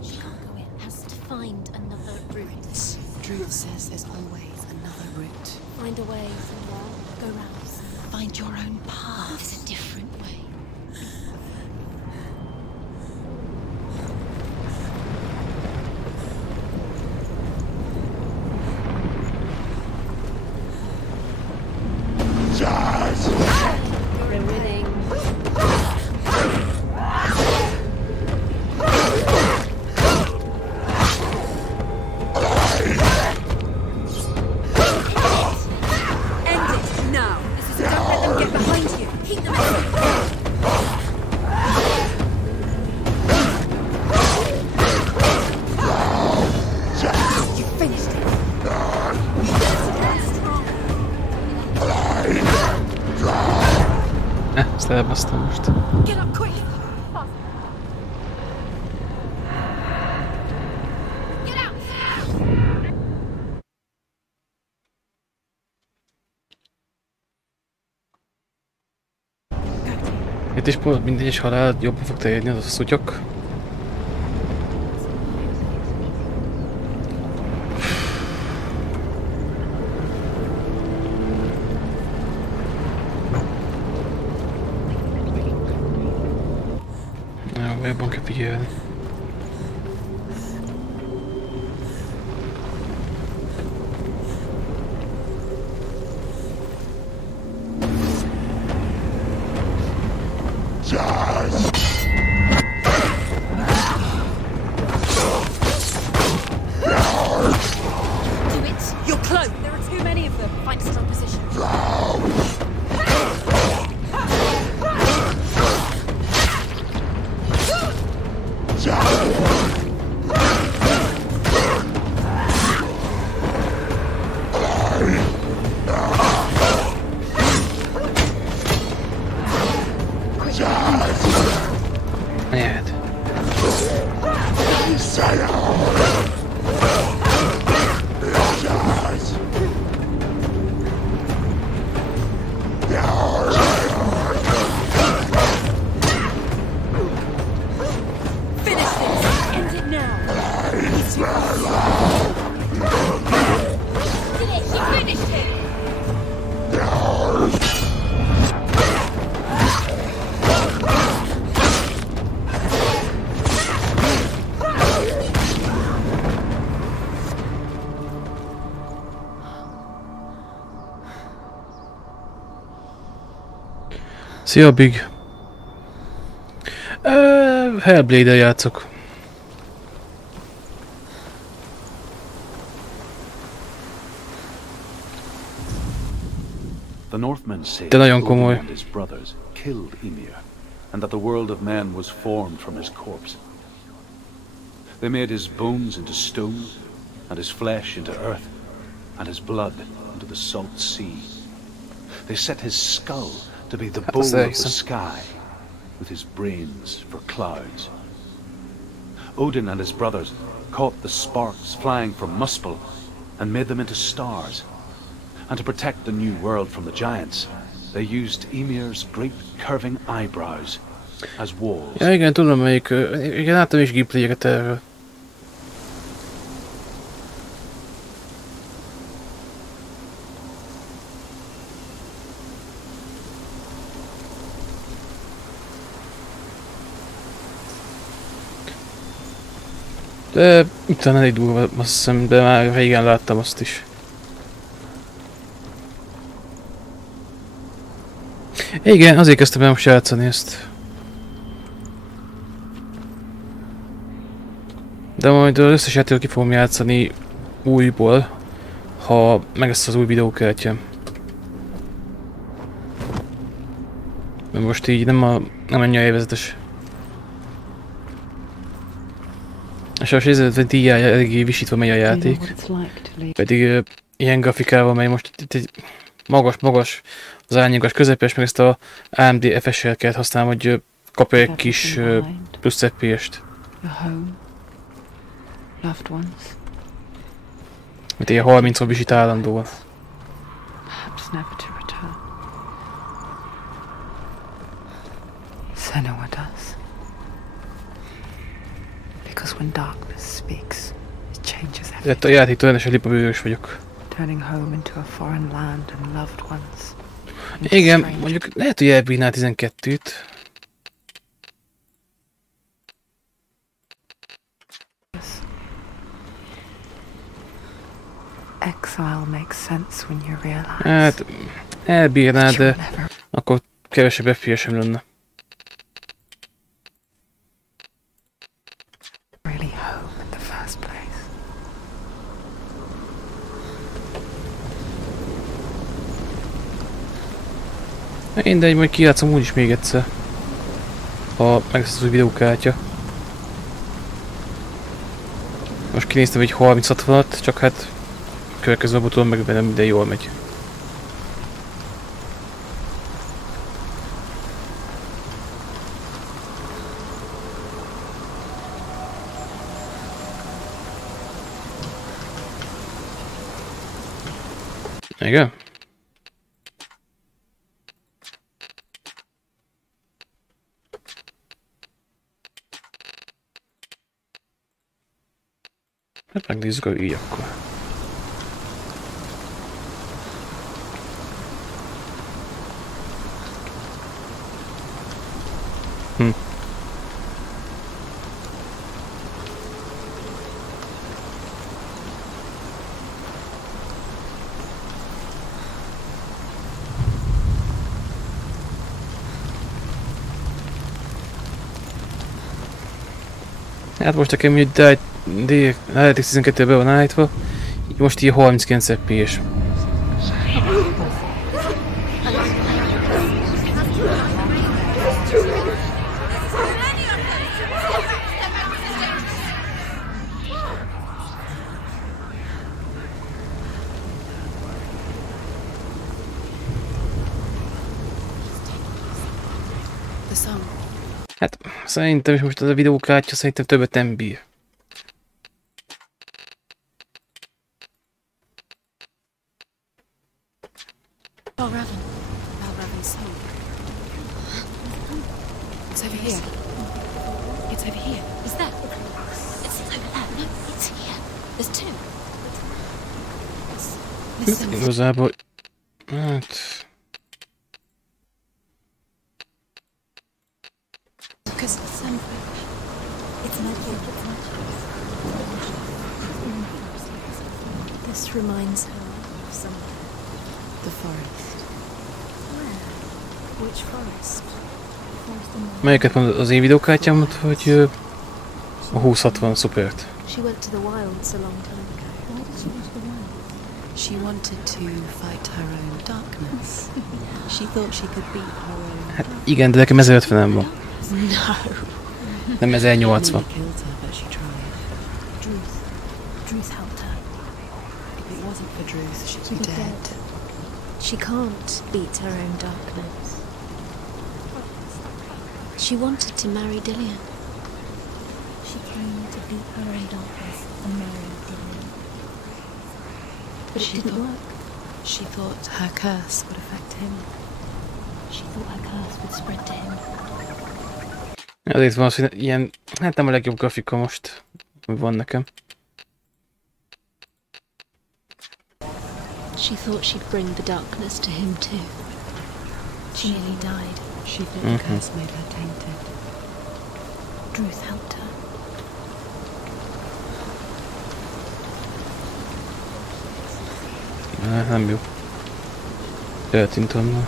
She can't go in. Has to find another route. Druid says there's always another route. Find a way somewhere. Go round. Find your own path. There's a different way. We're winning. End it now. This is don't let them get behind you. Keep them in. You finished it. Ezt elbasztam most. Get up quick. Get out. Itt is pont minden egyes halál jobban fog terjedni az a szutyok. Jobban kell figyelni. Do it. You're close. There are too many of them. Find a strong position. Nyert. Finish this! End it now! He's too close. Did it! He finished him! Szia, Big! Hellblade-el játszok. The Northmen say De nagyon Odin komoly. and his brothers killed Ymir, and that the world of men was formed from his corpse. They made his bones into stone, and his flesh into earth, and his blood into the salt sea. They set his skull to be the bowl of the sky, with his brains for clouds. Odin and his brothers caught the sparks flying from Muspel and made them into stars. And to protect the new world from the giants, they used Ymir's great curving eyebrows as walls. Ja, igen, tudom melyik. Igen, láttam is gameplay-eket erről. De utána elég durva, azt hiszem, de már régen láttam azt is. Igen, azért kezdtem el most játszani ezt. De majd az összes játékot ki fogom játszani újból, ha meg lesz az új videókártya. Mert most így nem annyira élvezetes. És most érzed, hogy DI eléggé visítva megy a játék. Pedig ilyen grafikával megy most itt egy magas, az árnyékos közepes, meg ezt a AMD FSR-t kellett használni, hogy kapja egy kis plusz FPS-t. Mint ilyen 30-ról visít állandóan. Senua does. Because when darkness speaks, it changes everything. A játéktól rendesen lipabőrös vagyok. Turning home into a foreign land and loved ones. Igen, mondjuk lehet, hogy elbírnál 12-t. Exile makes sense when you realize. Hát elbírná, de akkor kevesebb FPS-em lenne. Really home in the first place. Mindegy, majd kijátszom úgyis még egyszer. Ha meg lesz az új videókártya. Most kinéztem egy 30-60-at, csak hát következő abban tudom megvennem, minden jól megy. Igen? Hát megnézzük, hogy így akkor. Hát most nekem így DirectX 12-ben van állítva, most így 39 FPS. Hát szerintem is most az a videókártya szerintem többet nem bír. Balraven's song. It's over here. It's over here. Is that? Igazából... Hát... Because it's magic. It's magic. This reminds her of somewhere. The forest. Where? Which forest? Melyiket mondod? Az én videókártyámat, vagy a 2060 Supert? She went to the wilds a long time ago. Why did she go to the wilds? She wanted to fight her own darkness. She thought she could beat her own. Hát igen, de nekem 1050-en van. No. Nem 1080. Druth helped her. If it wasn't for Druth, she'd be dead. She can't beat her own darkness. She wanted to marry Dillian. She came to beat her own darkness and marry Dillian. But it didn't work. She thought her curse would affect him. She thought her curse would spread to him. Azért van az, hogy ilyen, hát nem a legjobb grafika most, hogy van nekem. She thought she'd bring the darkness to him too. She nearly died. She thought the curse made her tainted. Druth helped her. Nem jó. Eltűnt onnan.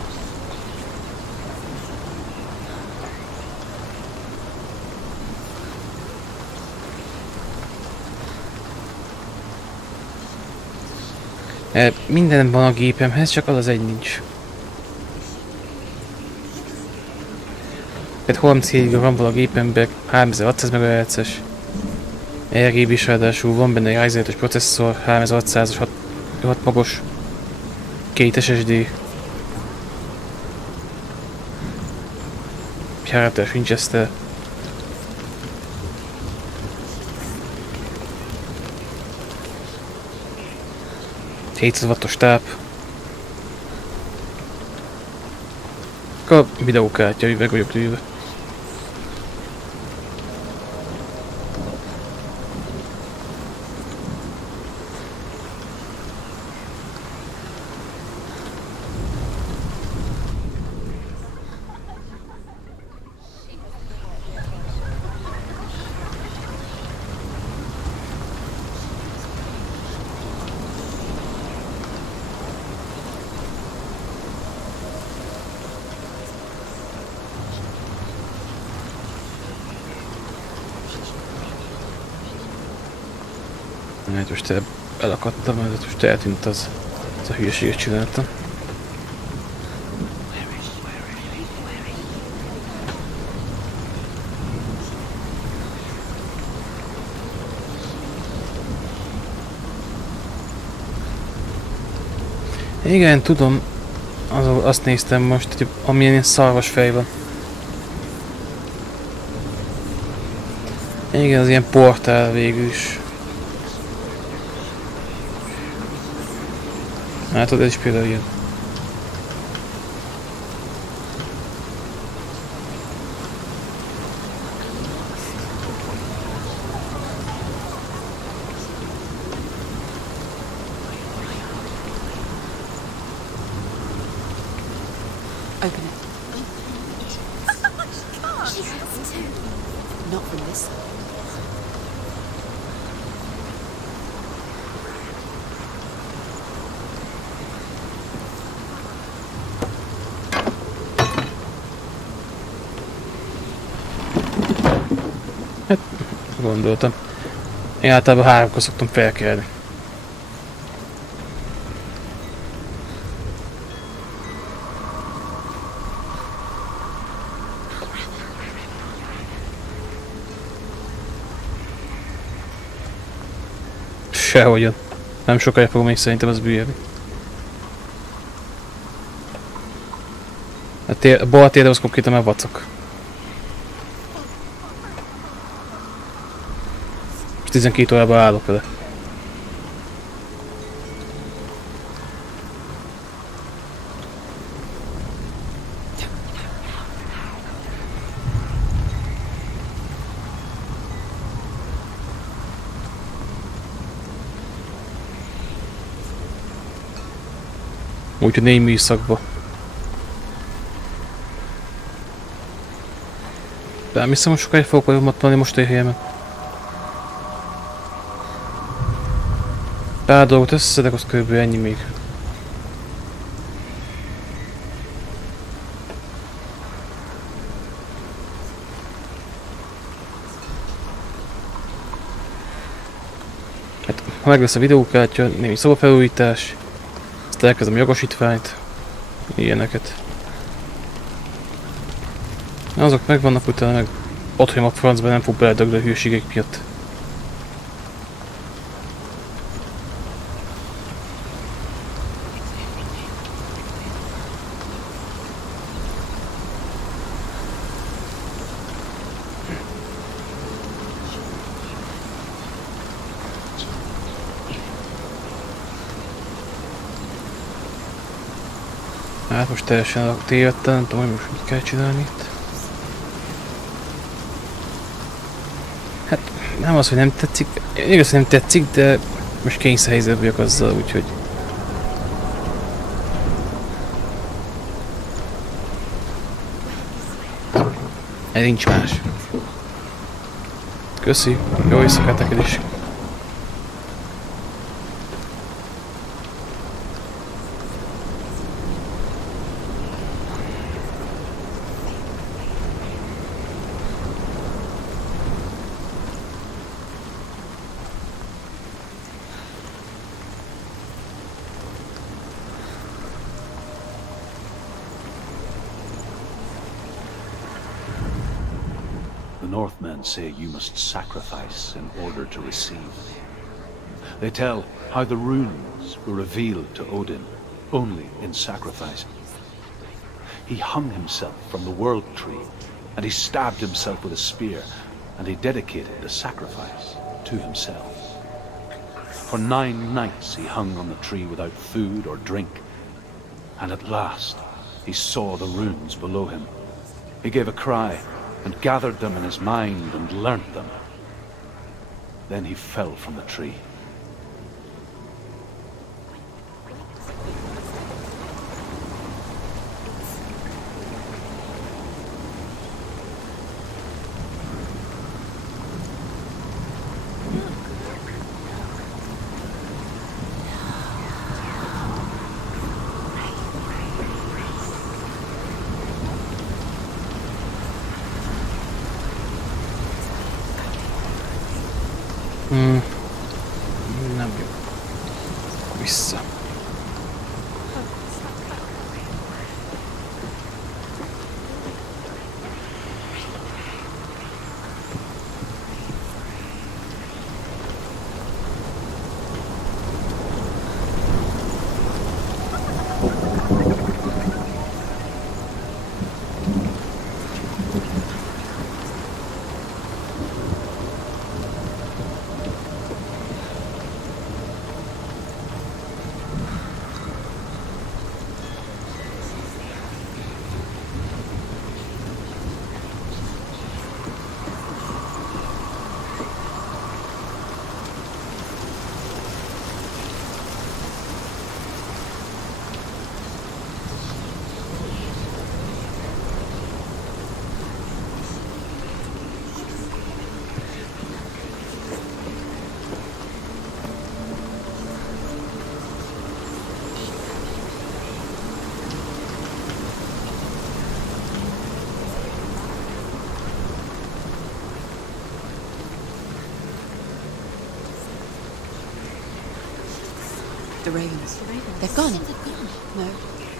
Minden van a gépemhez, csak az egy nincs. Tehát 37 GB van a gépemben, 3600 MHz-es. RGB is ráadásul van benne egy i5-ös processzor, 3600-as 6 magos, 2 SSD. Háraptás Winchester. 700 wattos táp. A videókártya, meg vagyok lőve. Hát most elakadtam, mert most eltűnt az a hülyeséget csináltam. Igen, tudom, azt néztem most, hogy amilyen ilyen szarvas fej van. Igen, az ilyen portál végül is. Látod, ez is például ilyen. Open it. She has to. Not from this side. Hát, gondoltam. Én általában 3-kor szoktam felkelni. Sehogyan. Nem sokáig fogom még szerintem az bűjjelni. A bal térde az konkrétan már vacak. 12 órában állok vele. Úgyhogy 4 műszakba. De nem hiszem, hogy sokáig fogok olyamatolni most a helyemen. Pár dolgot összeszedek, az kb. Ennyi még. Hát, ha meg lesz a videókártya, némi szobafelújítás, aztán elkezdem a jogosítványt, ilyeneket. Azok megvannak, utána meg otthon a francban nem fog beledögni a hülyeségek miatt. Hát most teljesen tévedtem, nem tudom, hogy most mit kell csinálni itt. Hát nem az, hogy nem tetszik, igaz, hogy nem tetszik, de most kényszerhelyzetben vagyok azzal, úgyhogy... Ez nincs más. Köszi, jó éjszakát neked is. Northmen say you must sacrifice in order to receive. They tell how the runes were revealed to Odin only in sacrifice. He hung himself from the world tree, and he stabbed himself with a spear, and he dedicated the sacrifice to himself. For 9 nights he hung on the tree without food or drink, and at last he saw the runes below him. He gave a cry, and gathered them in his mind and learnt them. Then he fell from the tree. Nem jó. Vissza. The ravens. They've gone. They've gone. No.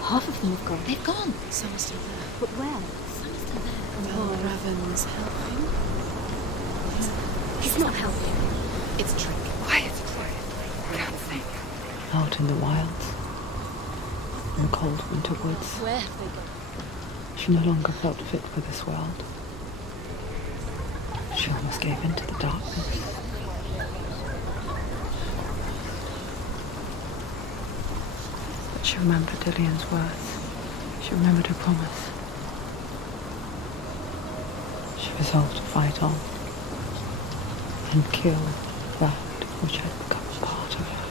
Half of them have gone. They've gone. Some are still there. But where? Some are still there. Well, Raven's helping. He's not helping. It's a trick. Quiet. I can't think. Out in the wilds. In the cold winter woods. Where have they gone? She no longer felt fit for this world. She almost gave in to the darkness. But she remembered Dillian's words. She remembered her promise. She resolved to fight on and kill that which had become part of her.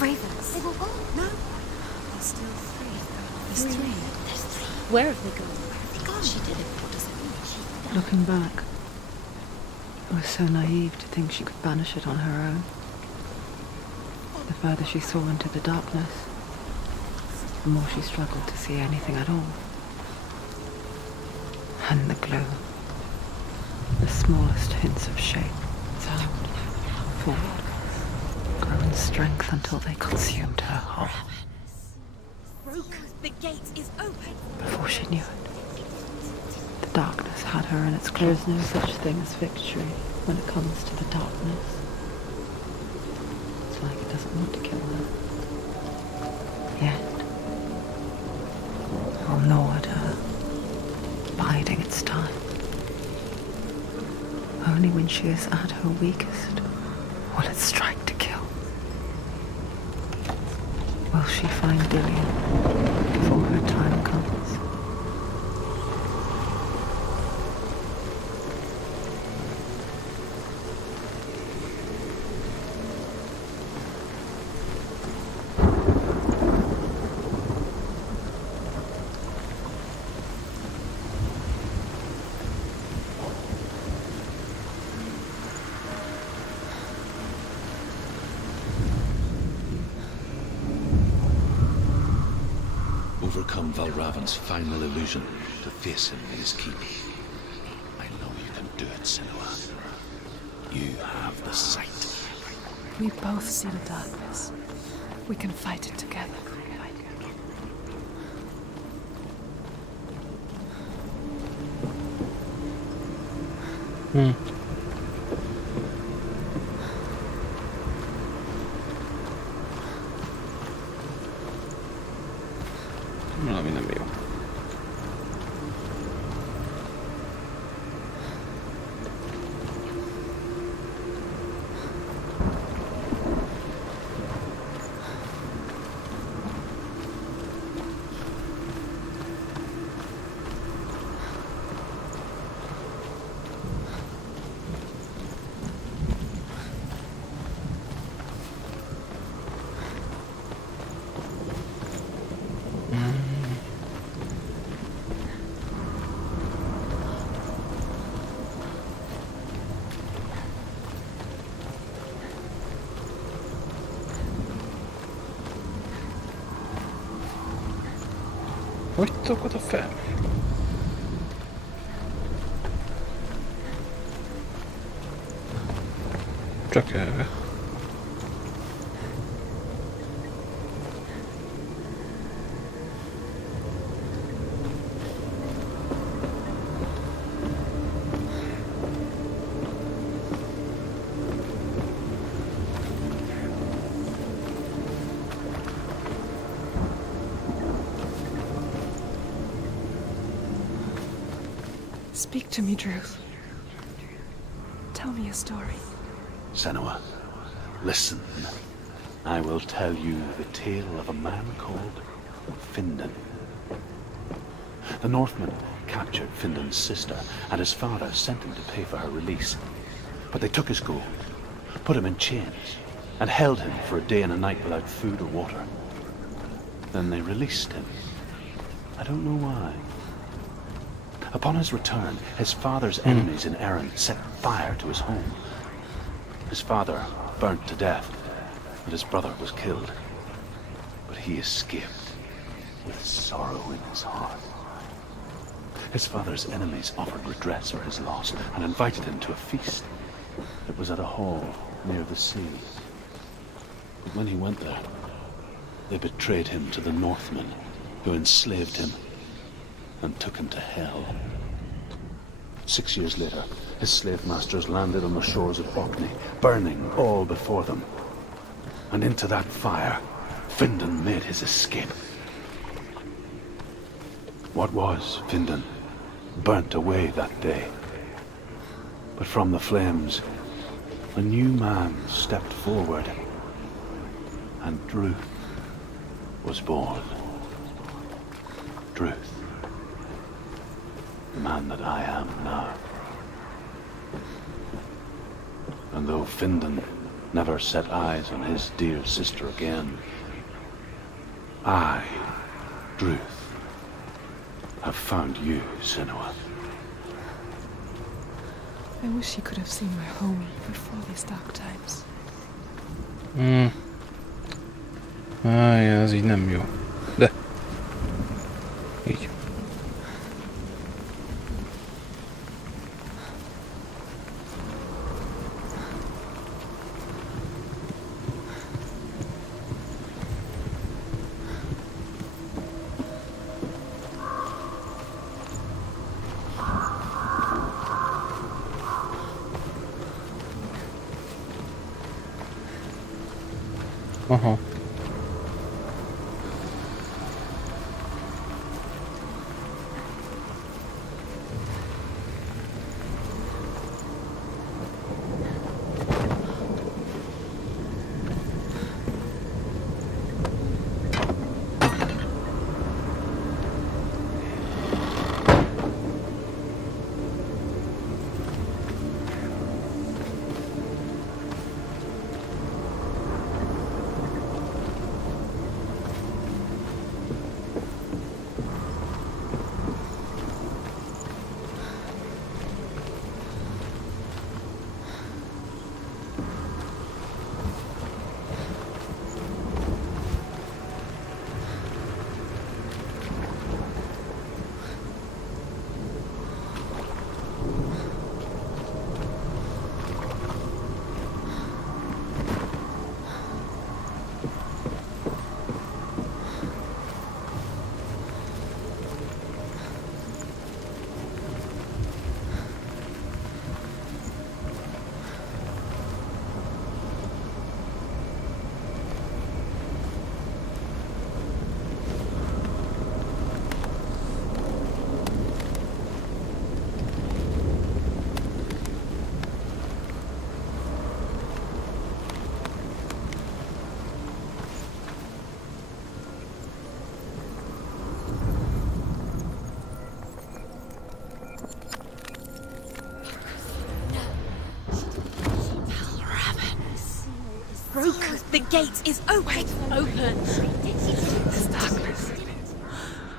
ravens. They were gone. No. There's still three. There's three. There's three. Where have they gone? Where have they gone? She did it. What does it mean? Looking back, I was so naive to think she could banish it on her own. The further she saw into the darkness, the more she struggled to see anything at all. And the glow, the smallest hints of shape, sound, form, grew in strength until they consumed her whole. The gate is open. Before she knew it, the darkness had her in its grip. There is no such thing as victory when it comes to the darkness. It's like it doesn't want to kill her. Yet, or nor at her, biding its time. Only when she is at her weakest will it strike to kill. Will she find Dillian before her time comes? Overcome Valravan's final illusion to face him in his keep. I know you can do it, Senua. You have the sight. We both see the darkness. We can fight it together. Valami nem jó. Hogy tudok oda fel? Csak erre. Speak to me, Druth. Tell me a story. Senua, listen. I will tell you the tale of a man called Findan. The Northmen captured Findan's sister, and his father sent him to pay for her release. But they took his gold, put him in chains, and held him for a day and a night without food or water. Then they released him. I don't know why. Upon his return, his father's enemies in Erin set fire to his home. His father burnt to death, and his brother was killed. But he escaped with sorrow in his heart. His father's enemies offered redress for his loss and invited him to a feast. It was at a hall near the sea. But when he went there, they betrayed him to the Northmen, who enslaved him and took him to hell. 6 years later, his slave masters landed on the shores of Orkney, burning all before them. And into that fire, Findan made his escape. What was Findan burnt away that day. But from the flames, a new man stepped forward, and Druth was born. Druth. The man that I am now. And though Findan never set eyes on his dear sister again. I, Druth, have found you, Senua. I wish you could have seen my home before these dark times. Ez így nem jó. De. Így. Aha. The gate is open. Open. This darkness.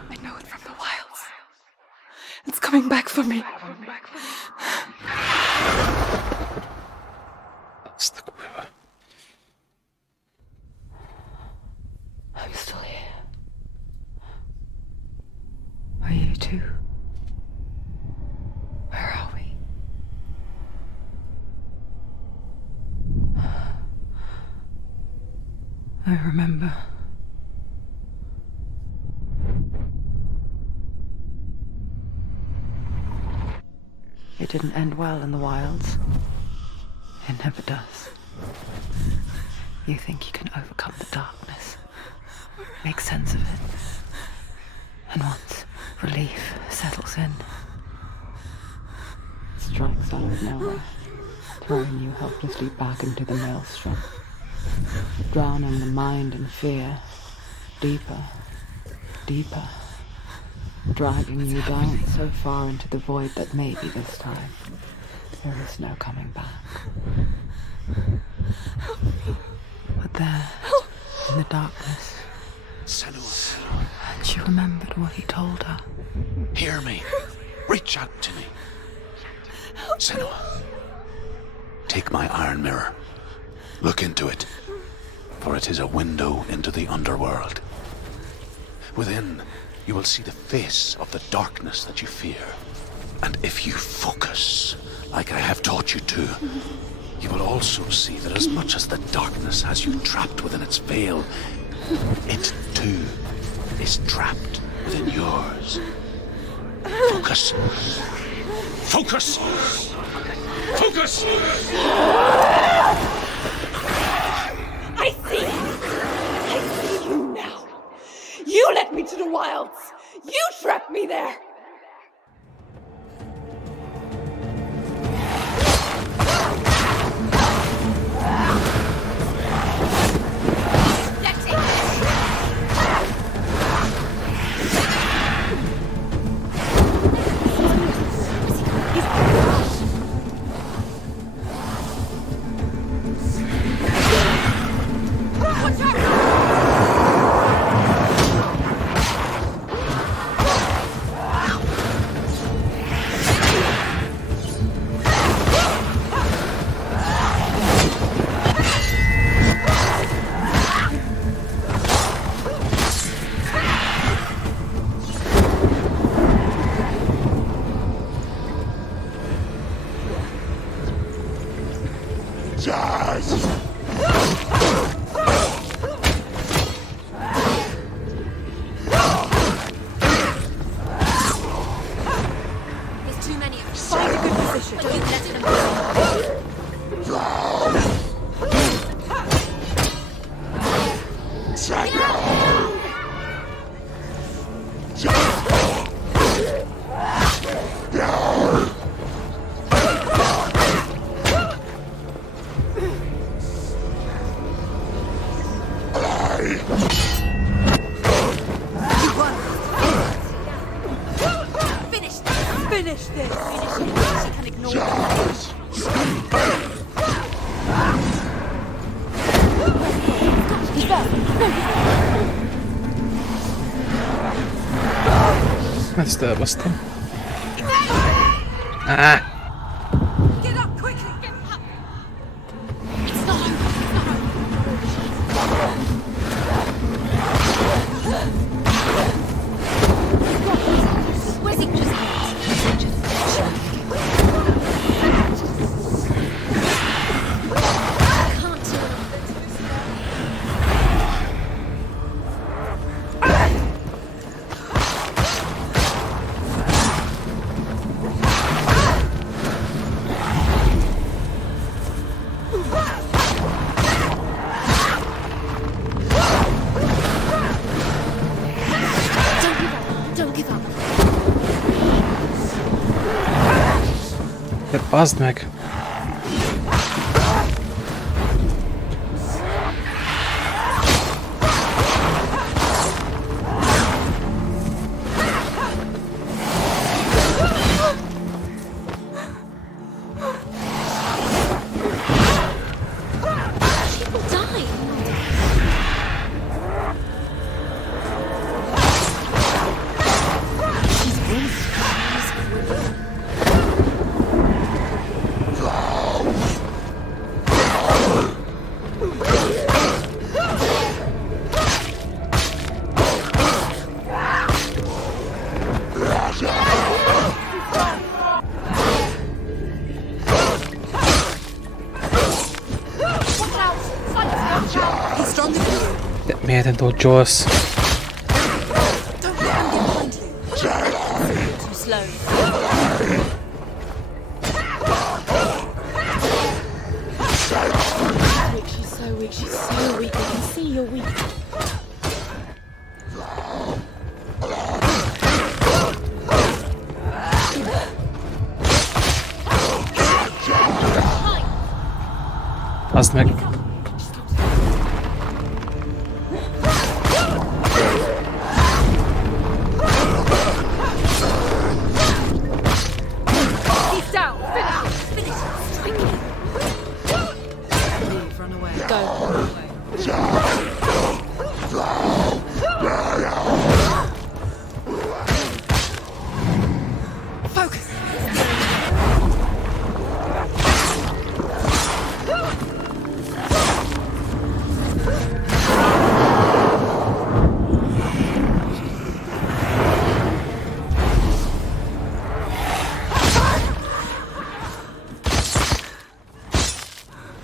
I know it from the wilds. It's coming back for me. Azt a kurva. I'm still here. Are you too? Where are we? I remember. It didn't end well in the wilds. It never does. You think you can overcome the darkness, make sense of it, and once relief settles in, it strikes out of nowhere, throwing you helplessly back into the maelstrom, drowning the mind in fear, deeper, deeper, dragging you down so far into the void that maybe this time there is no coming back. But there, in the darkness, Senua, and she remembered what he told her. hear me. Reach out to me. Senua, take my iron mirror. Look into it, for it is a window into the underworld. Within, you will see the face of the darkness that you fear. And if you focus, like I have taught you to, you will also see that as much as the darkness has you trapped within its veil, it too is trapped within yours. Focus. Focus! Focus! I see you now. You led me to the wilds. You trapped me there. Finish this! Finish it. She can ignore it. Ezt elbasztam. Ah! Get up quickly! Get up! It's not over. It's not over. Where's he just De bazd meg! Miért nem dodge-olsz? She's so weak, she's so weak. I can see you're weak. Bazd meg!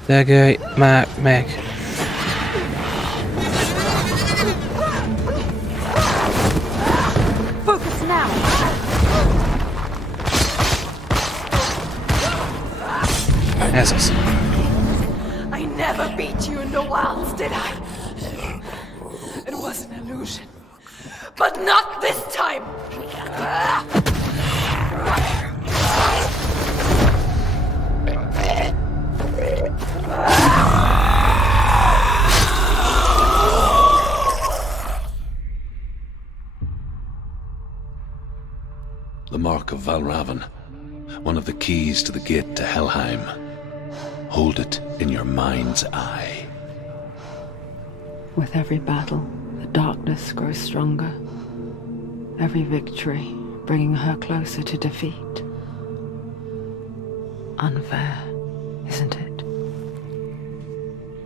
Dögölj már meg! Focus now! Ez az. I never beat you in the wilds, did I? It was an illusion. But not this time! The mark of Valravan, one of the keys to the gate to Helheim. Hold it in your mind's eye. With every battle, the darkness grows stronger. Every victory bringing her closer to defeat. Unfair, isn't it?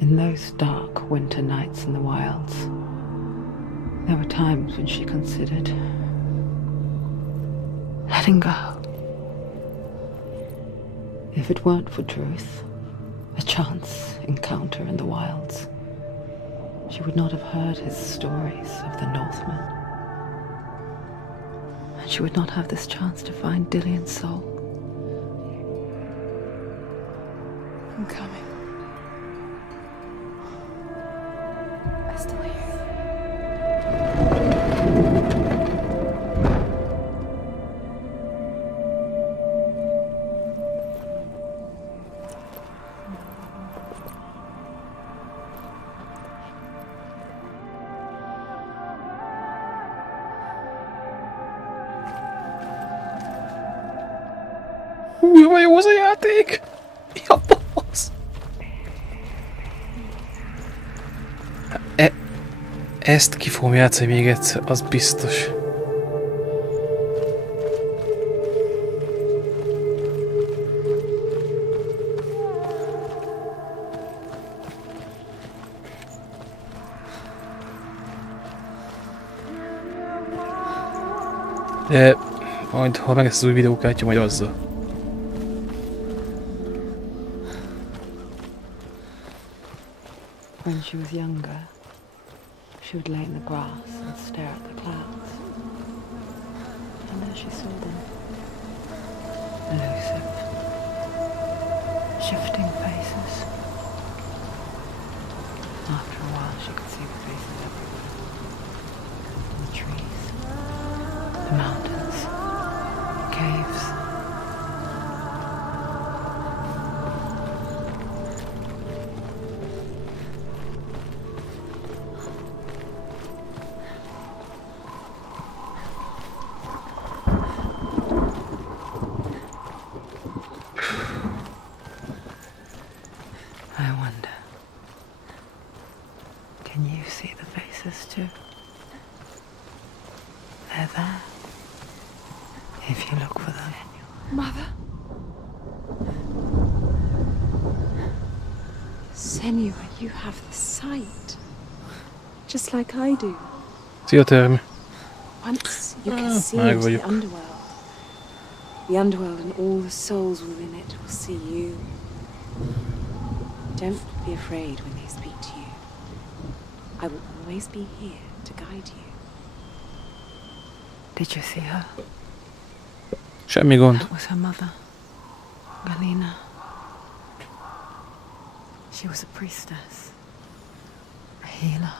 In those dark winter nights in the wilds, there were times when she considered letting go. If it weren't for Druth, a chance encounter in the wilds, she would not have heard his stories of the Northmen. And she would not have this chance to find Dillion's soul. I'm coming. I still here. Kurva jó az a játék! Ja, basz! Ezt ki fogom játszani még egyszer, az biztos. De majd, ha meg ezt az új videókártya, majd azzal. When she was younger, she would lay in the grass and stare at the clouds. And there she saw them. Elusive, shifting faces. After a while, she could see the faces everywhere. The trees, the mountains, caves. I wonder, can you see the faces too? They're there, if you look for them. Mother? Senua, you have the sight. Just like I do. Szia, Termi! Once you can see meg into the vagyok. underworld. The underworld and all the souls within it will see you. Don't be afraid when they speak to you. I will always be here to guide you. Did you see her? Semmi gond. That was her mother, Galina. She was a priestess, a healer.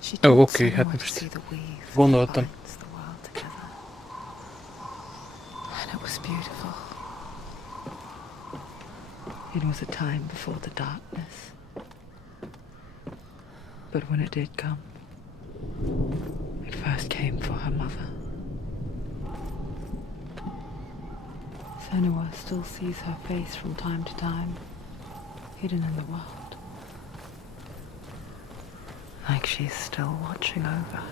She Ó, taught oké, hát Senua to most see the weave that gondoltam. binds the world together. And it was beautiful. It was a time before the darkness. But when it did come, it first came for her mother. Senua still sees her face from time to time, hidden in the world. Like she's still watching over.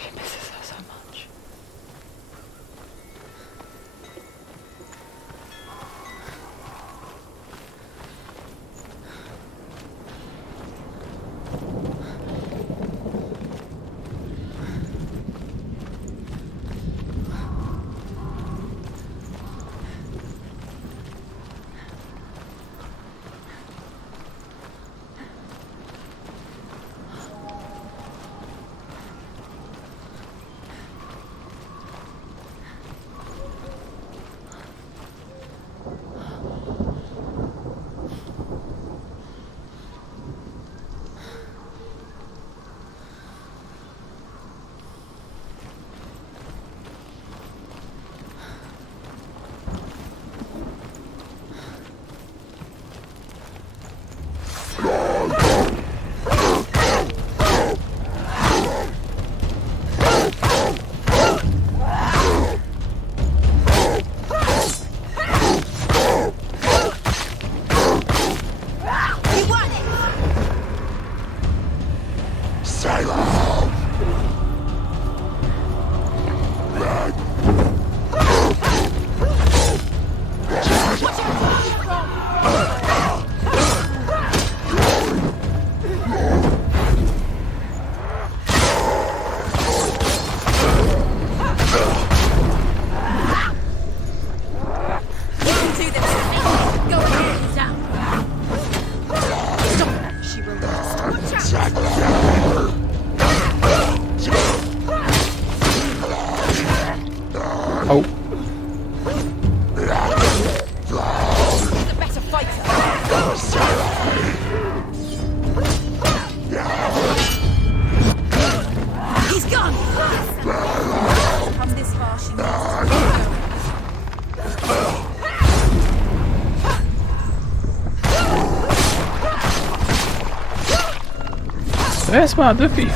She misses her so much. Vesz már, Döfi!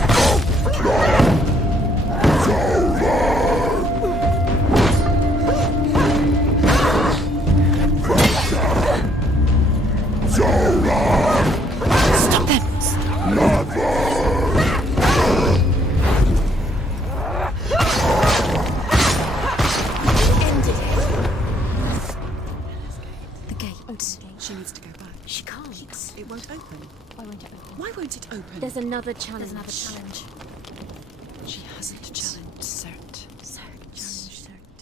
She needs to go back. She can't. It won't open. Why won't it open? Why won't it open? There's another challenge. There's another challenge. She hasn't challenged Cert. Challenge Cert.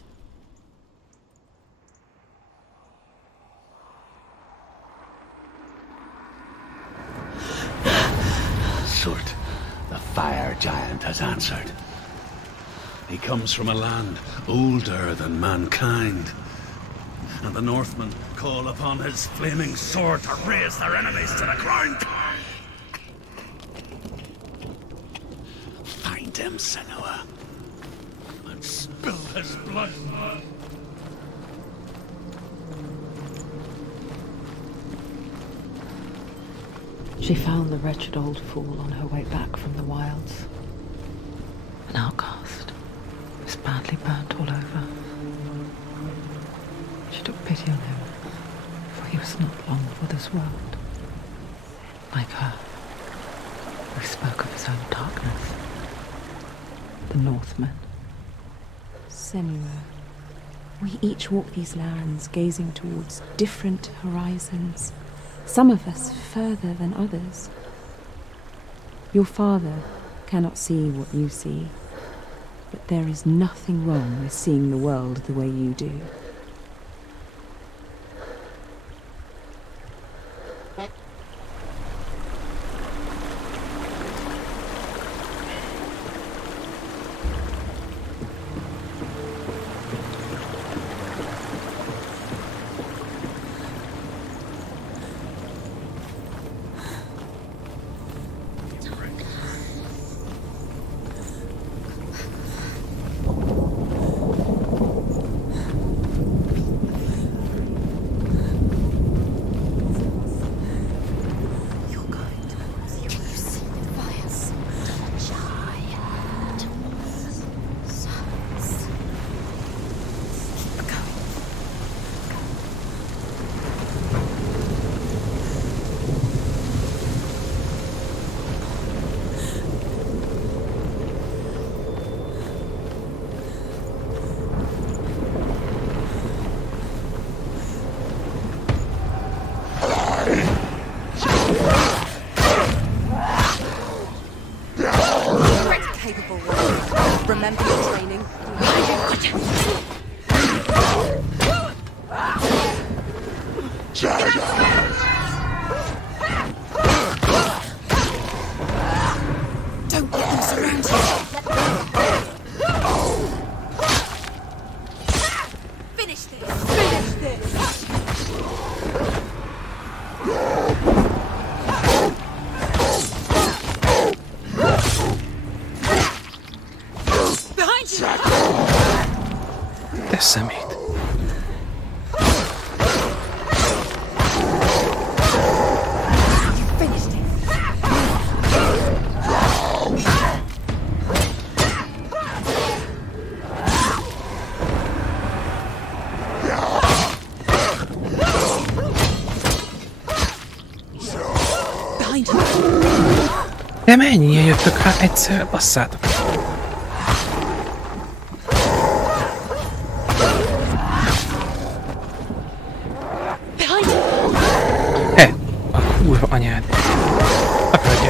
Surt, the fire giant has answered. He comes from a land older than mankind. And the Northmen call upon his flaming sword to raise their enemies to the ground. Find him, Senua, and spill his blood. She found the wretched old fool on her way back from the wilds. An outcast, was badly burnt all over. She took pity on him, for he was not long for this world. Like her, he spoke of his own darkness. The Northmen. Senua, we each walk these lands gazing towards different horizons, some of us further than others. Your father cannot see what you see, but there is nothing wrong with seeing the world the way you do. Remember your training. Don't let them surround you. Finish this. Finish this. De szemét. De mennyien jöttök rá egyszer, basszátok. A kurva anyád. Akadj.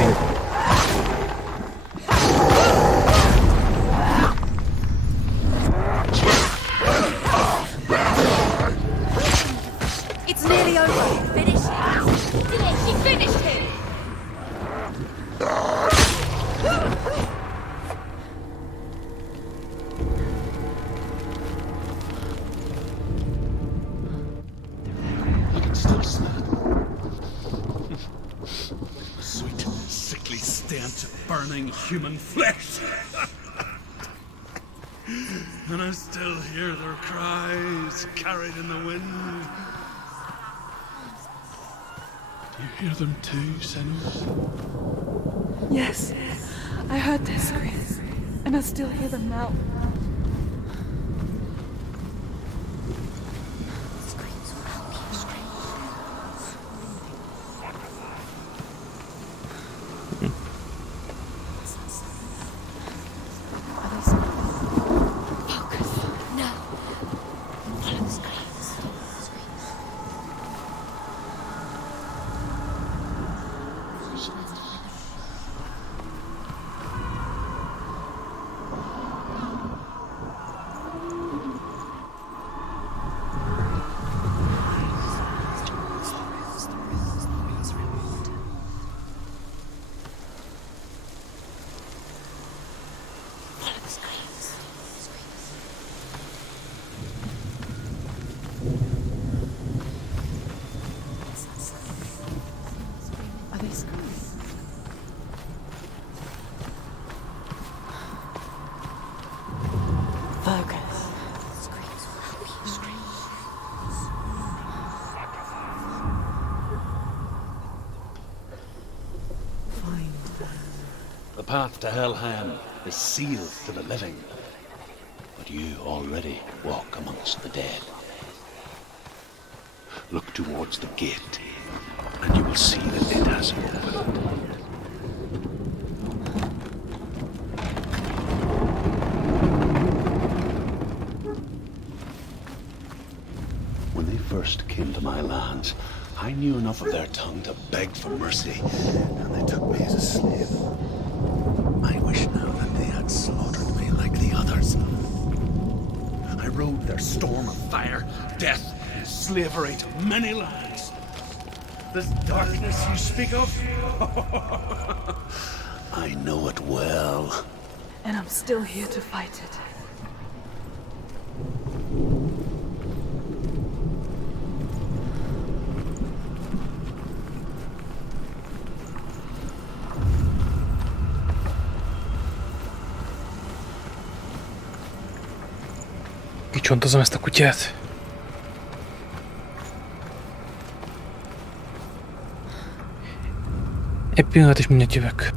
It's nearly over. Finish him. She finished him. I can still smell it. A sweet, sickly stench of burning human flesh. And I still hear their cries carried in the wind. Do you hear them too, Senua? Yes, I heard their screams, and I still hear them now. The path to Helheim is sealed to the living, but you already walk amongst the dead. Look towards the gate, and you will see that it has opened. When they first came to my lands, I knew enough of their tongue to beg for mercy, and they took me as a slave. I wish now that they had slaughtered me like the others. I rode their storm of fire, death, and slavery to many lands. This darkness you speak of? I know it well. And I'm still here to fight it. Kicsontozom ezt a kutyát. Egy pillanat és mindjárt jövök.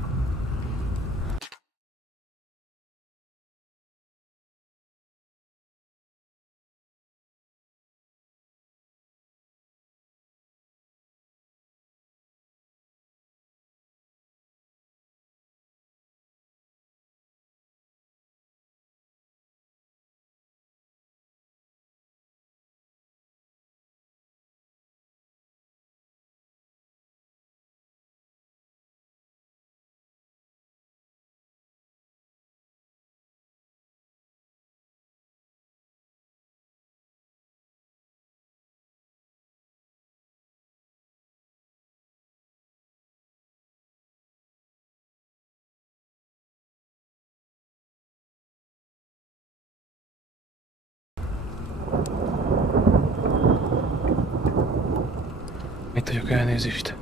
Mit vagyok, elnézést.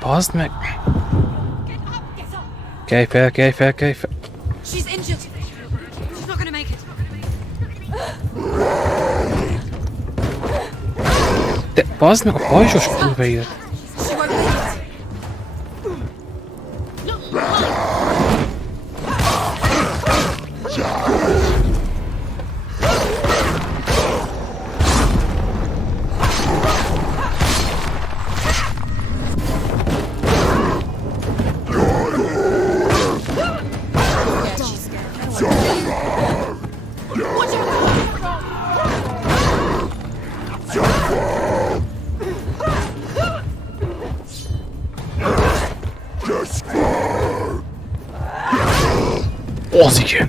Bazd meg! Kelj fel, kelj fel, kelj fel! She's injured. She's not gonna make it. De bazd meg a pajzsos kurva élet! She won't make it. Az igen!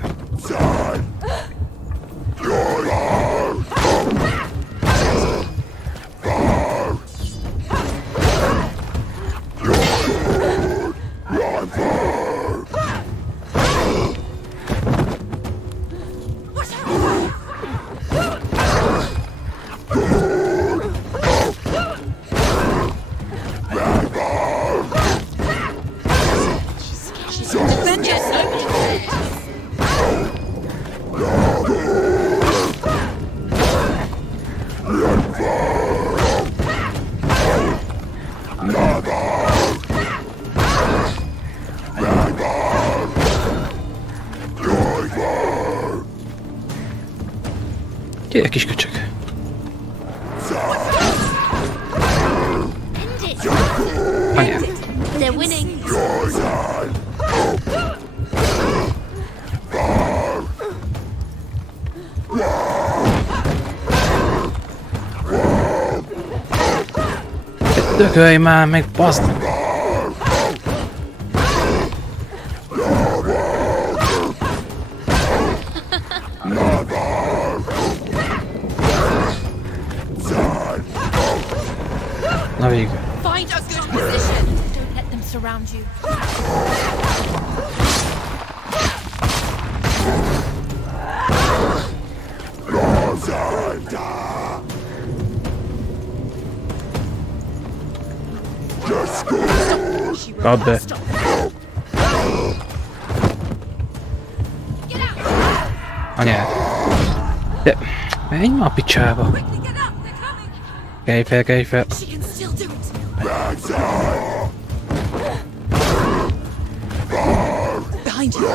Gyere, kis köcsög! Anyád! They're winning. Dökölj már meg, baszd! Na végül. Find a good position. Don't let them surround you. Kap be! Anyád! De... menj ma a picsába! Kelj fel, kelj fel! She can still do it. Behind you.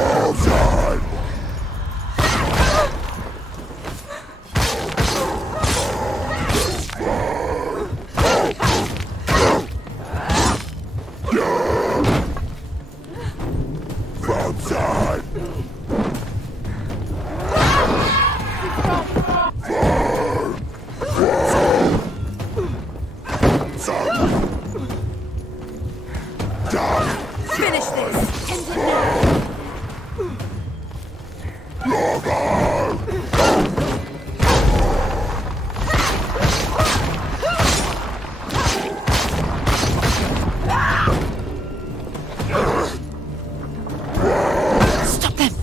Finish this. End it now. Stop them.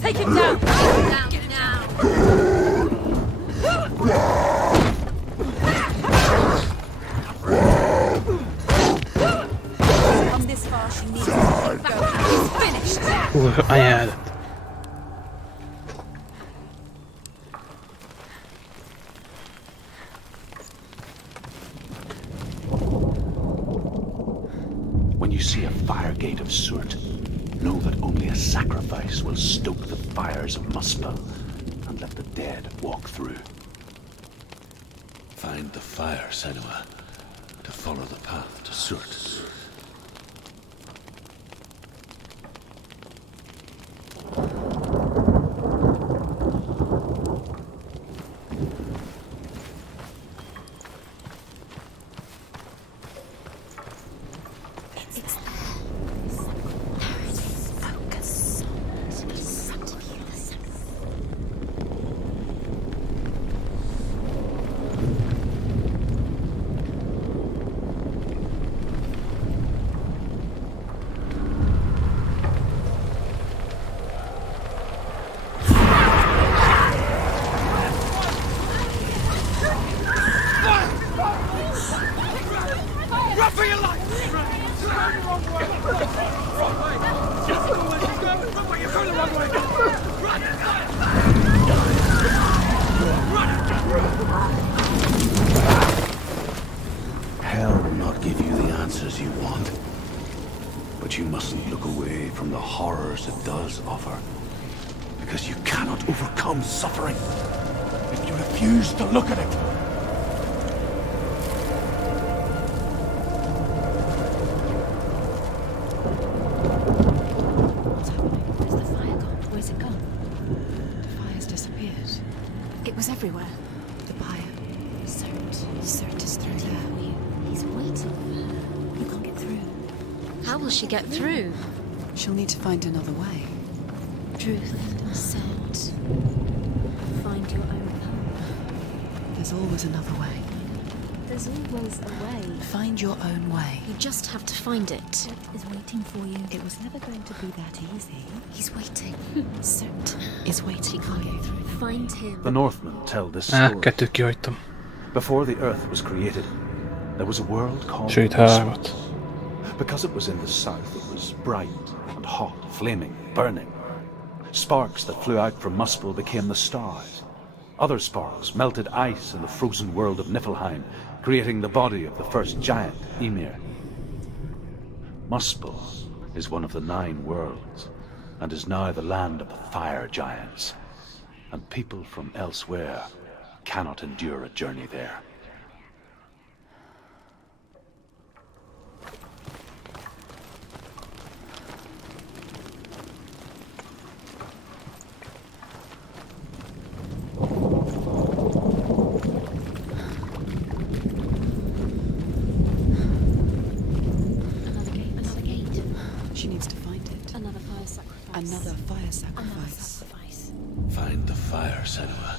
Take him down. Down now. Come this far, she needs to keep going. He's finished. Anyád! When you see a fire gate of soot, know that only a sacrifice will stoke the fires of Muspel and let the dead walk through. Find the fire, Senua, to follow the path to soot. Hell will not give you the answers you want. But you mustn't look away from the horrors it does offer. Because you cannot overcome suffering if you refuse to look at it. How will she get through? She'll need to find another way. Truth said, find your own path. There's always another way. There's always a way. Find your own way. You just have to find it. Soot is waiting for you. It was never going to be that easy. He's waiting. Soot is waiting for you. Find him. The Northmen tell this story. Kettőt kihagytam. Before the earth was created, there was a world called Sőt, Muspel. hármat. Because it was in the south, it was bright and hot, flaming, burning. Sparks that flew out from Muspel became the stars. Other sparks melted ice in the frozen world of Niflheim, creating the body of the first giant, Ymir. Muspel is one of the 9 worlds, and is now the land of the fire giants. And people from elsewhere cannot endure a journey there. Another fire sacrifice. Find the fire, Senua,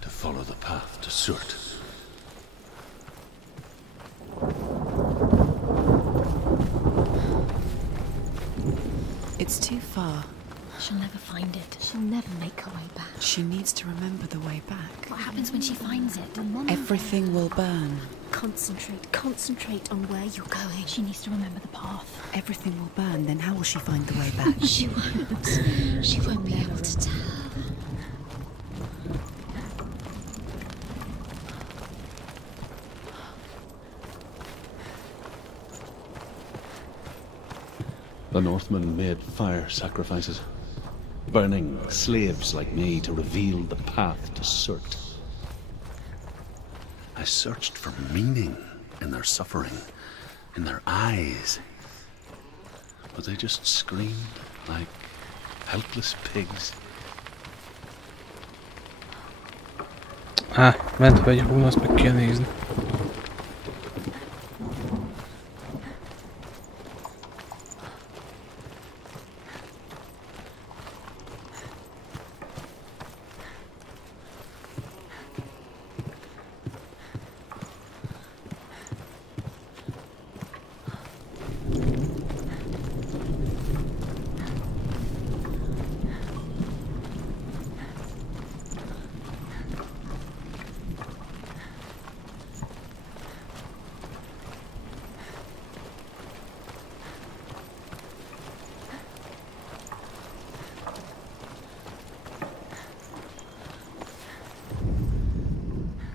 to follow the path to Surt. It's too far. She'll never find it. She'll never make her way back. She needs to remember the way back. What happens when she finds it? Everything will burn. Concentrate on where you're going. She needs to remember the path. Everything will burn, then how will she find the way back? She won't. She won't be able to tell. The Northmen made fire sacrifices, burning slaves like me to reveal the path to Surt. I searched for meaning in their suffering, in their eyes. But they just screamed like helpless pigs. Ment vagy, hú, azt meg kell nézni.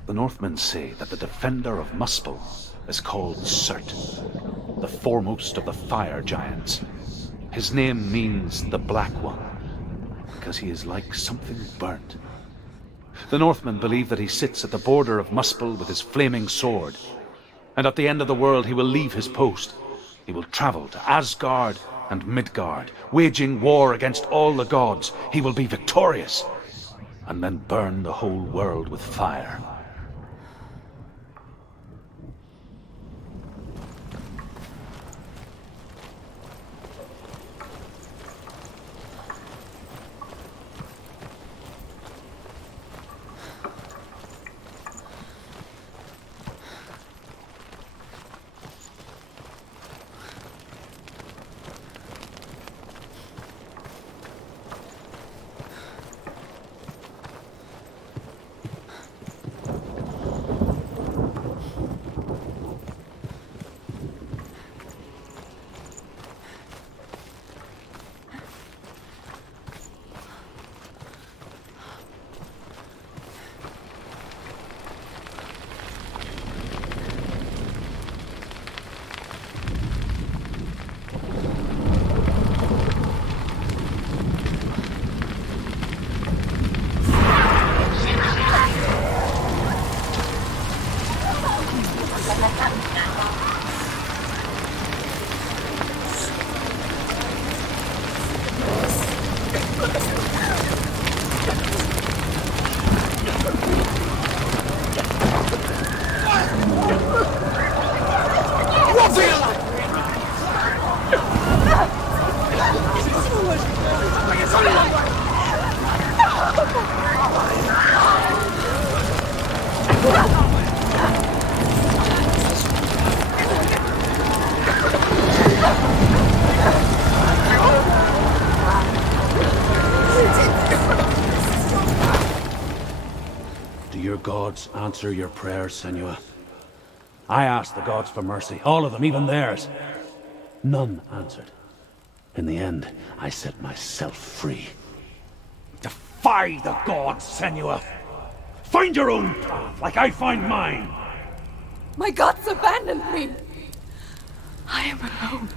The Northmen say that the defender of Muspel is called Surt, the foremost of the fire giants. His name means the Black One, because he is like something burnt. The Northmen believe that he sits at the border of Muspel with his flaming sword, and at the end of the world he will leave his post. He will travel to Asgard and Midgard, waging war against all the gods. He will be victorious, and then burn the whole world with fire. gods answer your prayers, Senua. I asked the gods for mercy, all of them, even theirs. None answered. In the end, I set myself free. Defy the gods, Senua! Find your own path, like I find mine! My gods abandoned me! I am alone.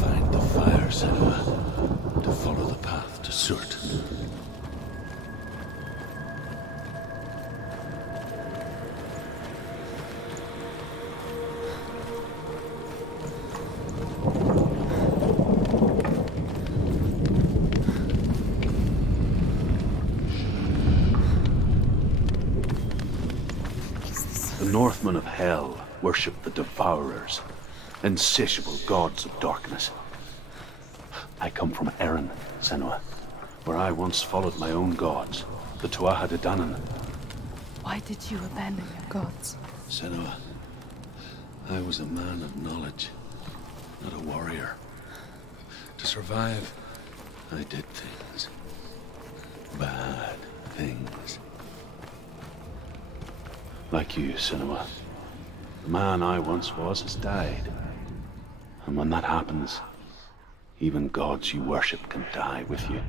Find the fire, Senua, to follow the path to Surt. The Northmen of Hell worship the Devourers, insatiable gods of darkness. I come from Erin, Senua, where I once followed my own gods, the Tuatha De Danann. Why did you abandon your gods? Senua, I was a man of knowledge, not a warrior. To survive, I did things. Bad things. Like you, Senua. The man I once was has died. And when that happens, even gods you worship can die with you.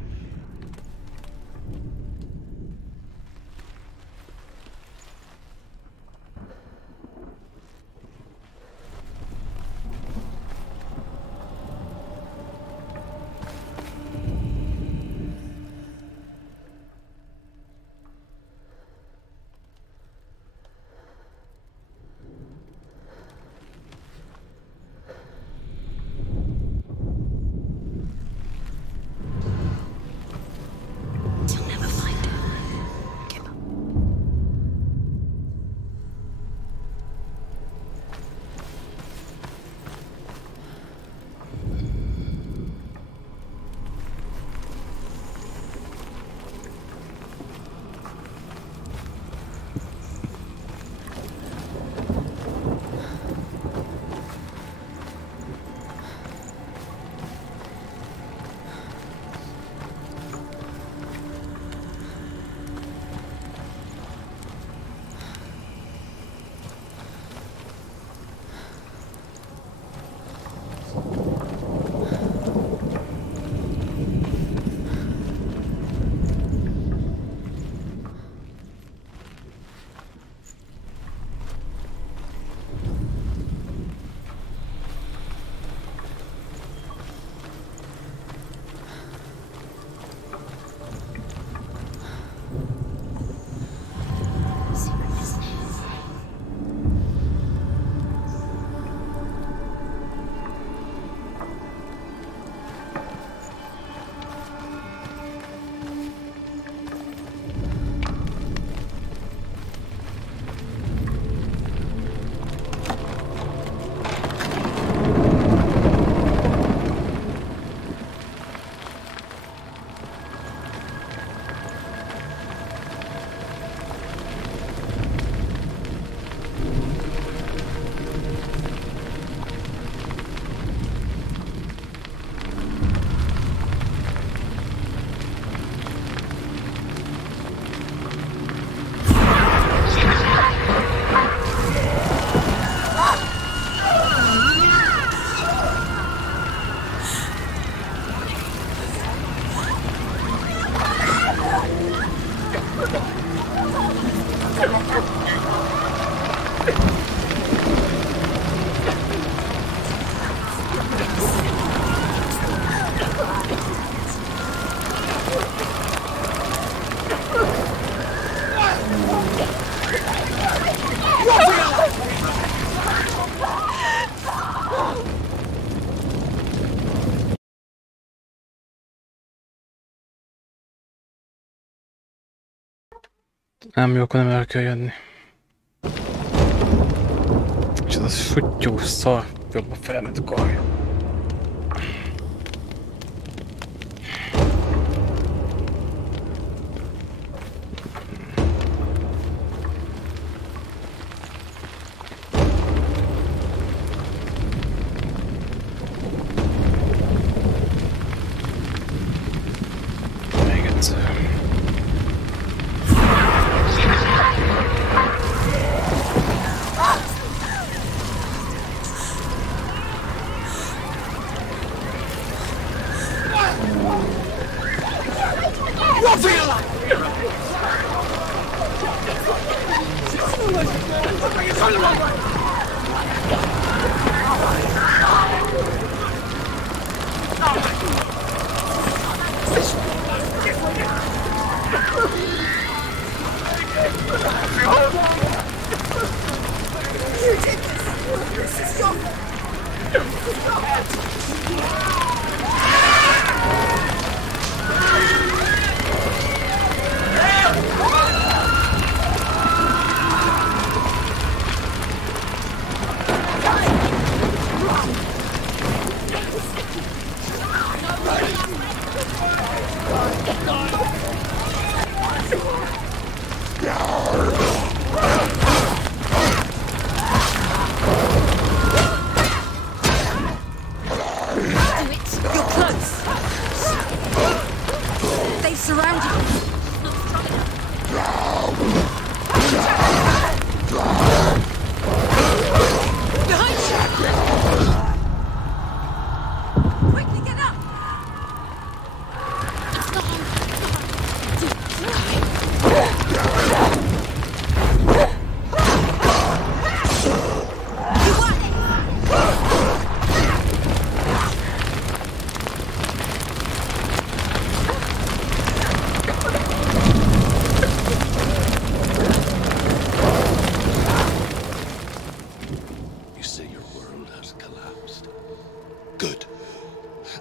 Nem jó, akkor nem el kell jönni. És ez a futtyó szar, jobban felment a karja.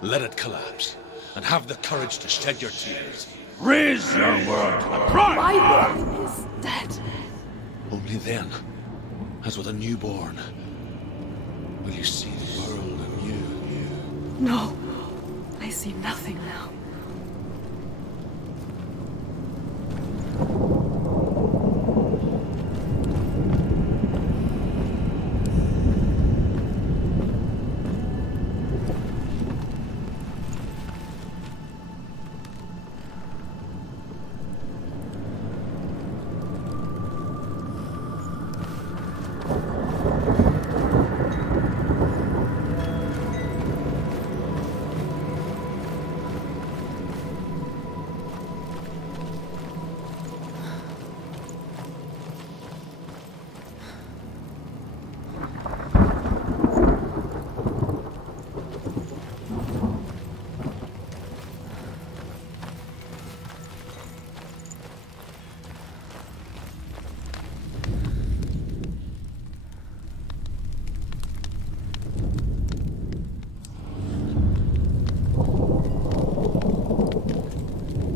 Let it collapse, and have the courage to shed your tears. Raise your world to the prime! My world is dead. Only then, as with a newborn, will you see the world anew. No, I see nothing now.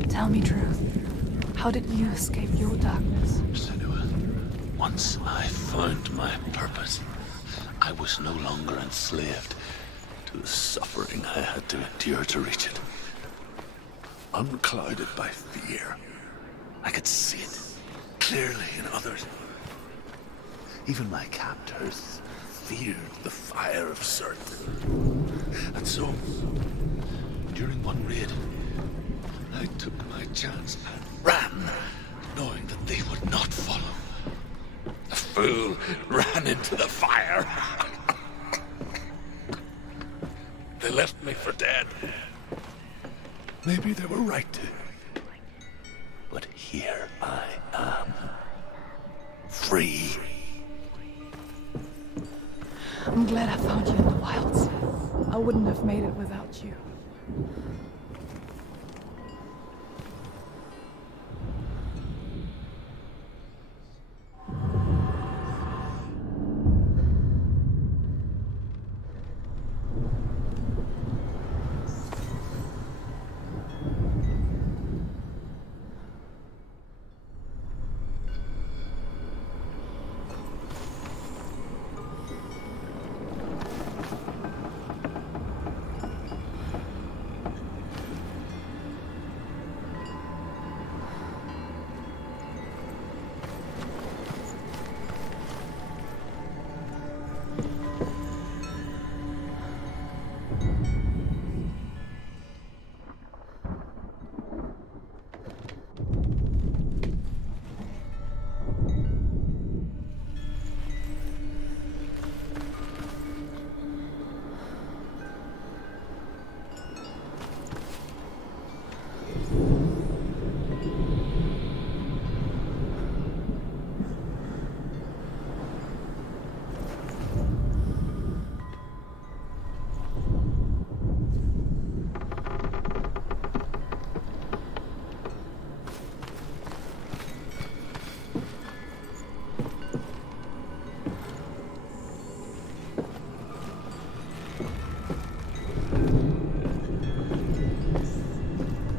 Tell me truth. How did you escape your darkness? Senua, once I found my purpose, I was no longer enslaved to the suffering I had to endure to reach it. Unclouded by fear, I could see it clearly in others. Even my captors feared the fire of Sirth. And so, during one raid, I took my chance and ran, knowing that they would not follow. The fool ran into the fire. They left me for dead. Maybe they were right to. But here I am. Free. I'm glad I found you in the wilds. I wouldn't have made it without you.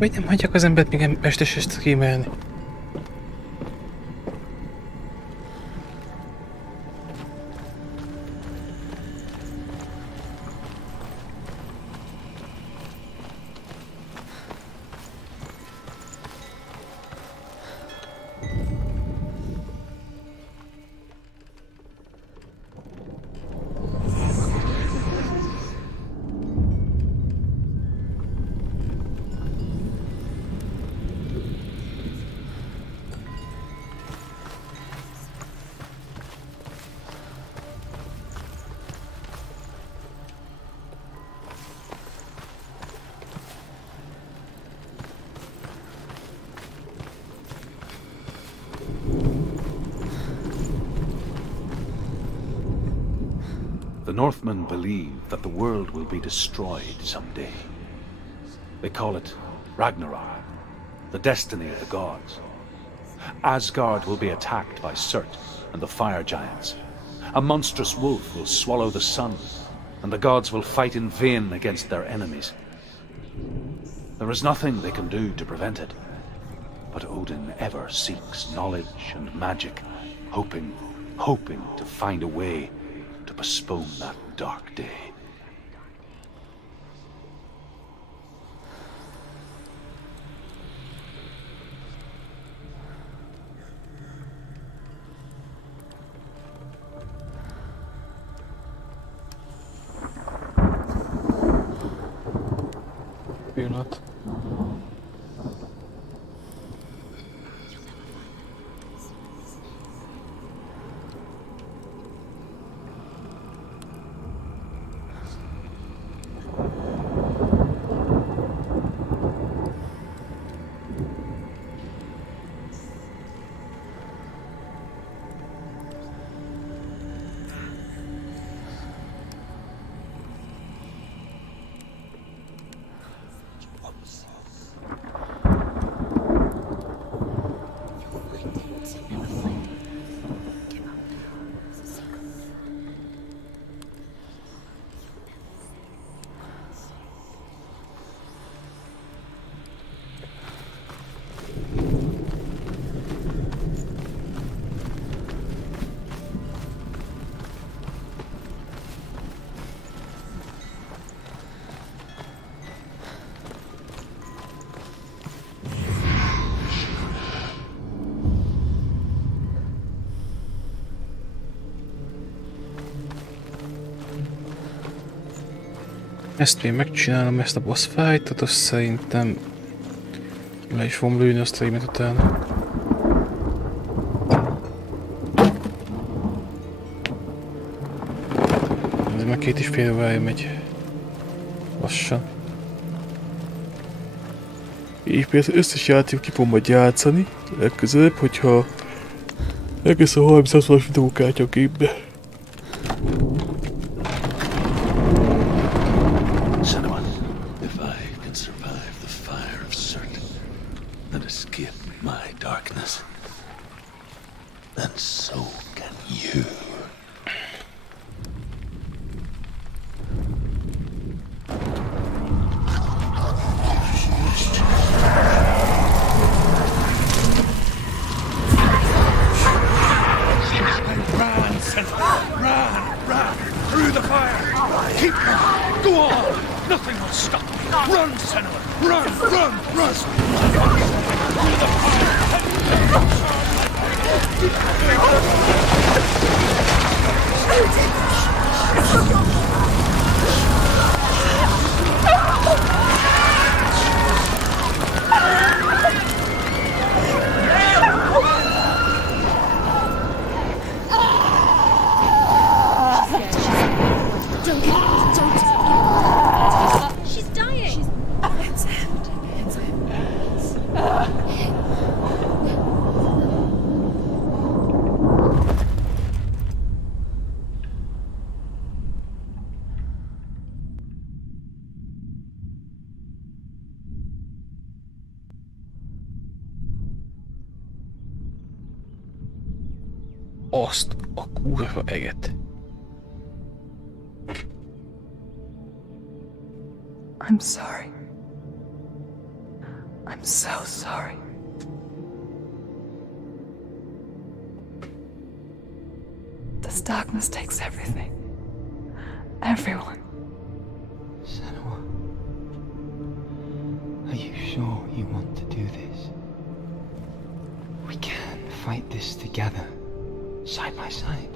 Vagy nem hagyják az embert még este kémelni? The Northmen believe that the world will be destroyed someday. They call it Ragnarok, the destiny of the gods. Asgard will be attacked by Surt and the fire giants. A monstrous wolf will swallow the sun, and the gods will fight in vain against their enemies. There is nothing they can do to prevent it, but Odin ever seeks knowledge and magic, hoping to find a way to postpone that dark day. Pillanat. Ezt én megcsinálom, ezt a boss fightot, azt szerintem le is fogom lőni azt a imet utána. Ez már 2,5 órája megy. Lassan. Így például az összes játék ki fogom majd játszani legközelebb, hogyha egész a 30-as videókártya a képbe. Azt a kurva eget. I'm sorry. I'm so sorry. This darkness takes everything. Everyone. Senua, are you sure you want to do this? We can fight this together, side by side.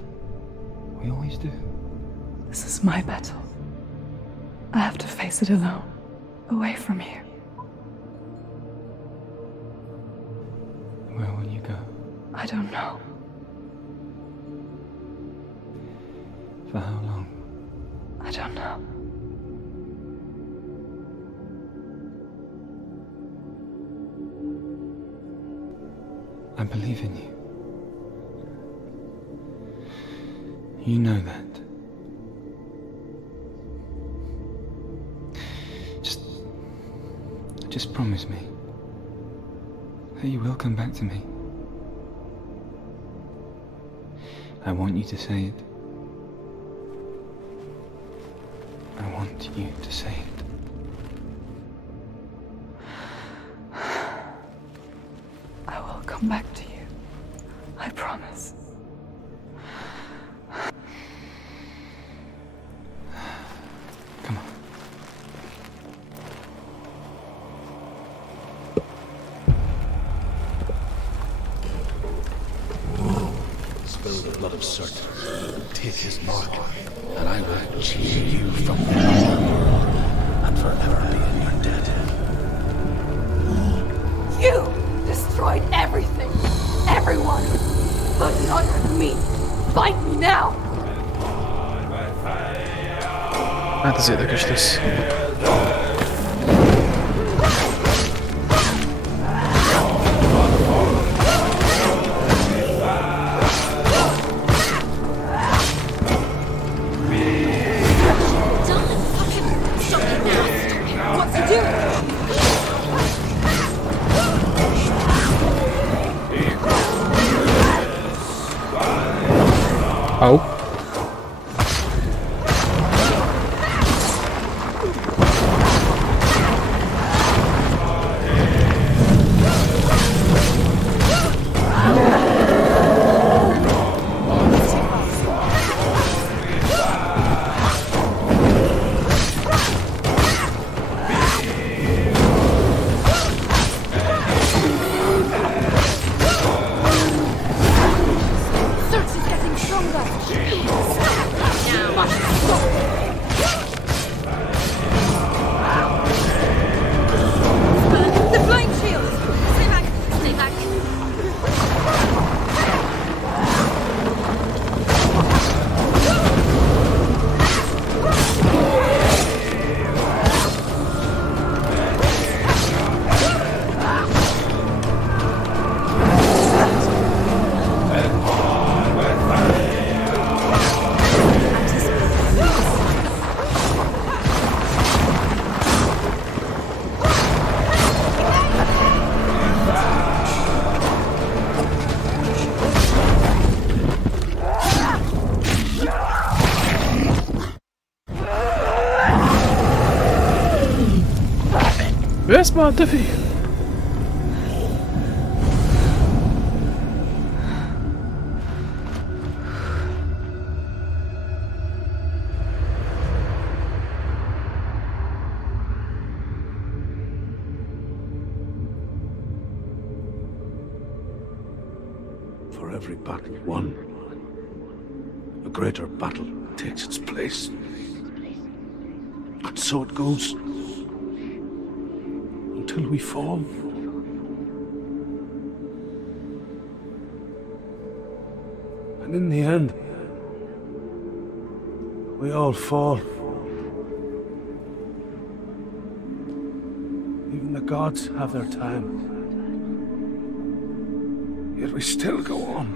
We always do. This is my battle. I have to face it alone, away from you. Where will you go? I don't know. For how long? I don't know. I believe in you. You know that. Just promise me that you will come back to me. I want you to say it. I want you to say it. I will come back to you. I promise. Come on. Spill the blood of Surt. Take his mark, and I will cheer you from there and forever be in your debt. You destroyed everything, everyone, but not me. Fight me now. Hát ez érdekes lesz. Oh. اسمع تفي For every battle won, a greater battle takes its place. And so it goes. Until we fall. And in the end, we all fall. Even the gods have their time. Yet we still go on.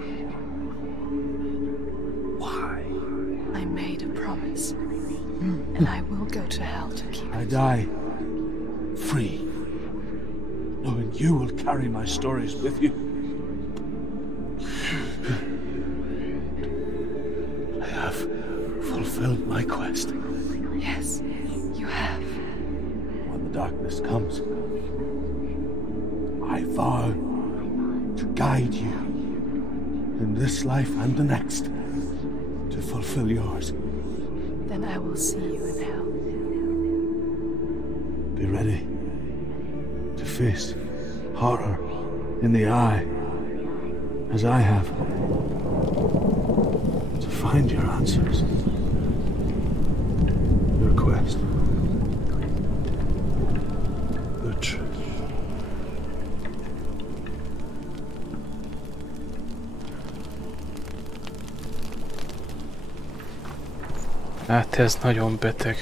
Why? I made a promise. And I will go to hell to keep it. I die free, knowing you will carry my stories with you. I have fulfilled my quest. Yes, you have. When the darkness comes, I vow to guide you in this life and the next to fulfill yours. Then I will see you in hell. Be ready to face horror in the eye, as I have, to find your answers, your quest, the truth. Hát ez nagyon beteg.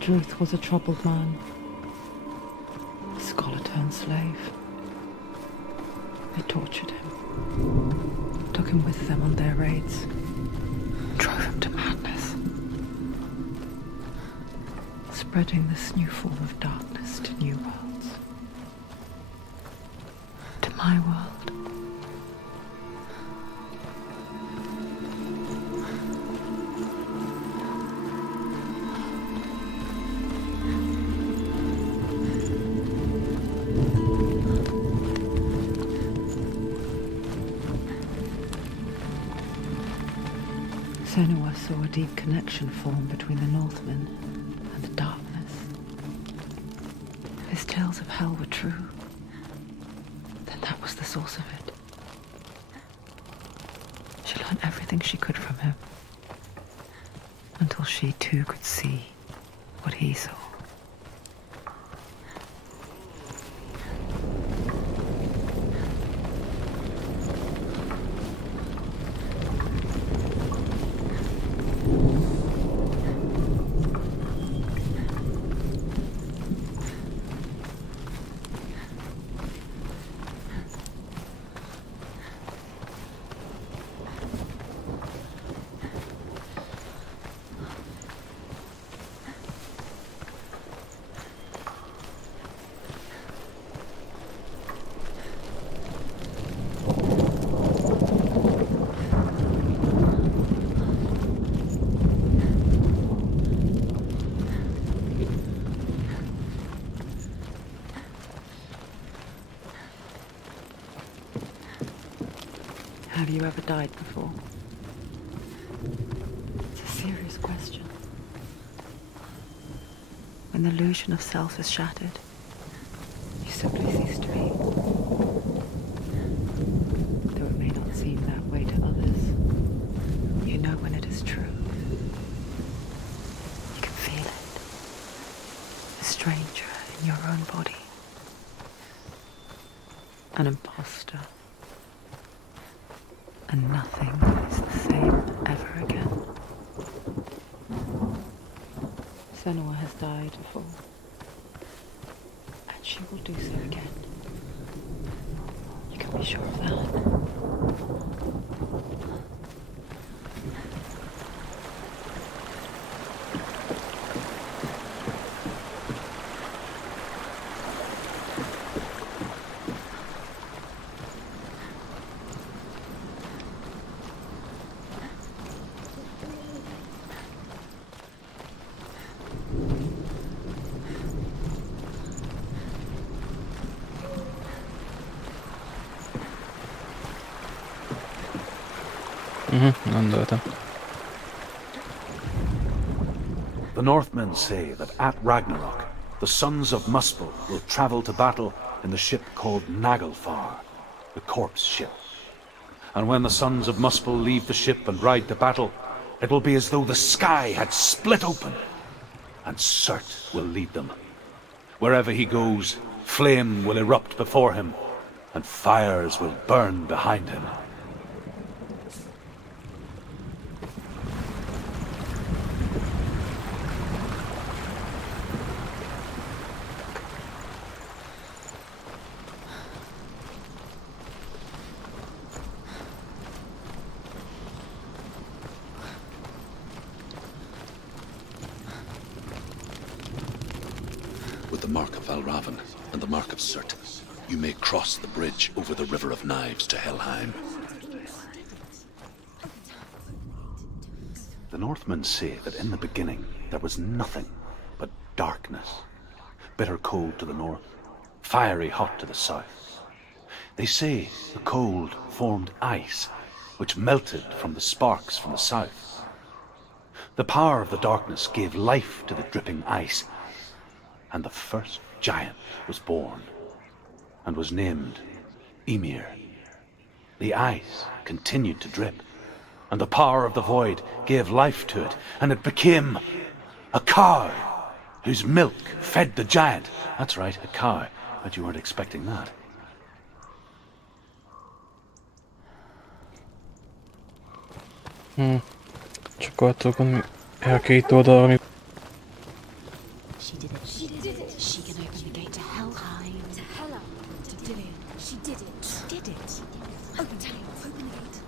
Druth was a troubled man, a scholar-turned slave. They tortured him, took him with them on their raids, drove him to madness, spreading this new form of darkness to new worlds, to my world. Senua saw a deep connection form between the Northmen and the darkness. If his tales of hell were true, then that was the source of it. She learned everything she could from him, until she too could see what he saw. Have you ever died before? It's a serious question. When the illusion of self is shattered, you simply cease to be. Though it may not seem that way to others, you know when it is true. You can feel it. A stranger in your own body. An imposter. And nothing is the same ever again. Senua has died before, and she will do so again. You can be sure of that. The Northmen say that at Ragnarok, the sons of Muspel will travel to battle in the ship called Naglfar, the corpse ship. And when the sons of Muspel leave the ship and ride to battle, it will be as though the sky had split open, and Surt will lead them. Wherever he goes, flame will erupt before him, and fires will burn behind him. With the mark of Valravan and the mark of Surt, you may cross the bridge over the River of Knives to Helheim. The Northmen say that in the beginning there was nothing but darkness. Bitter cold to the north, fiery hot to the south. They say the cold formed ice, which melted from the sparks from the south. The power of the darkness gave life to the dripping ice, and the first giant was born, and was named Ymir. The ice continued to drip, and the power of the void gave life to it, and it became a cow, whose milk fed the giant. That's right, a cow. Bet you weren't expecting that. Csak attól gondolom, el két oldal, ami... She did it. She did it. She can open the gate to Helheim. To Hela. To Dillion. She did it. She did it. Open the gate. Open the gate.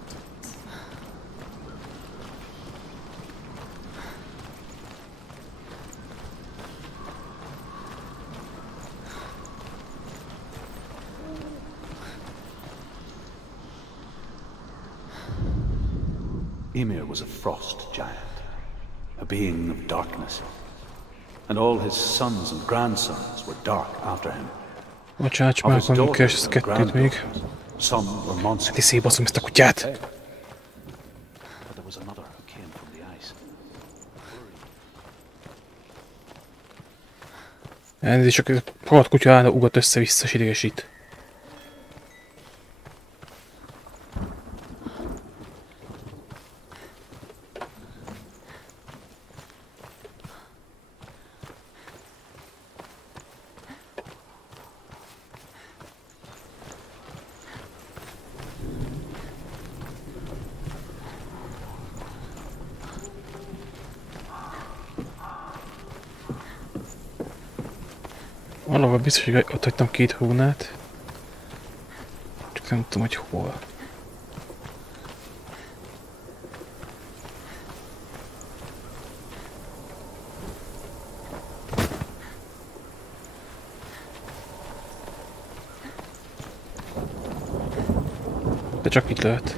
Ymir was a frost giant, a being of darkness, and all his sons and grandsons were dark after him. Bocsánat, csak már akkor keres ezt kettőt még. Some were monsters. Hát is szétbaszom ezt a kutyát! But there was another who came from the ice. Elnézést, csak a rohadt kutya állna, ugat össze-vissza, és idegesít. Valahol biztos, hogy ott hagytam két hónát. Csak nem tudom, hogy hol. De csak itt lehet.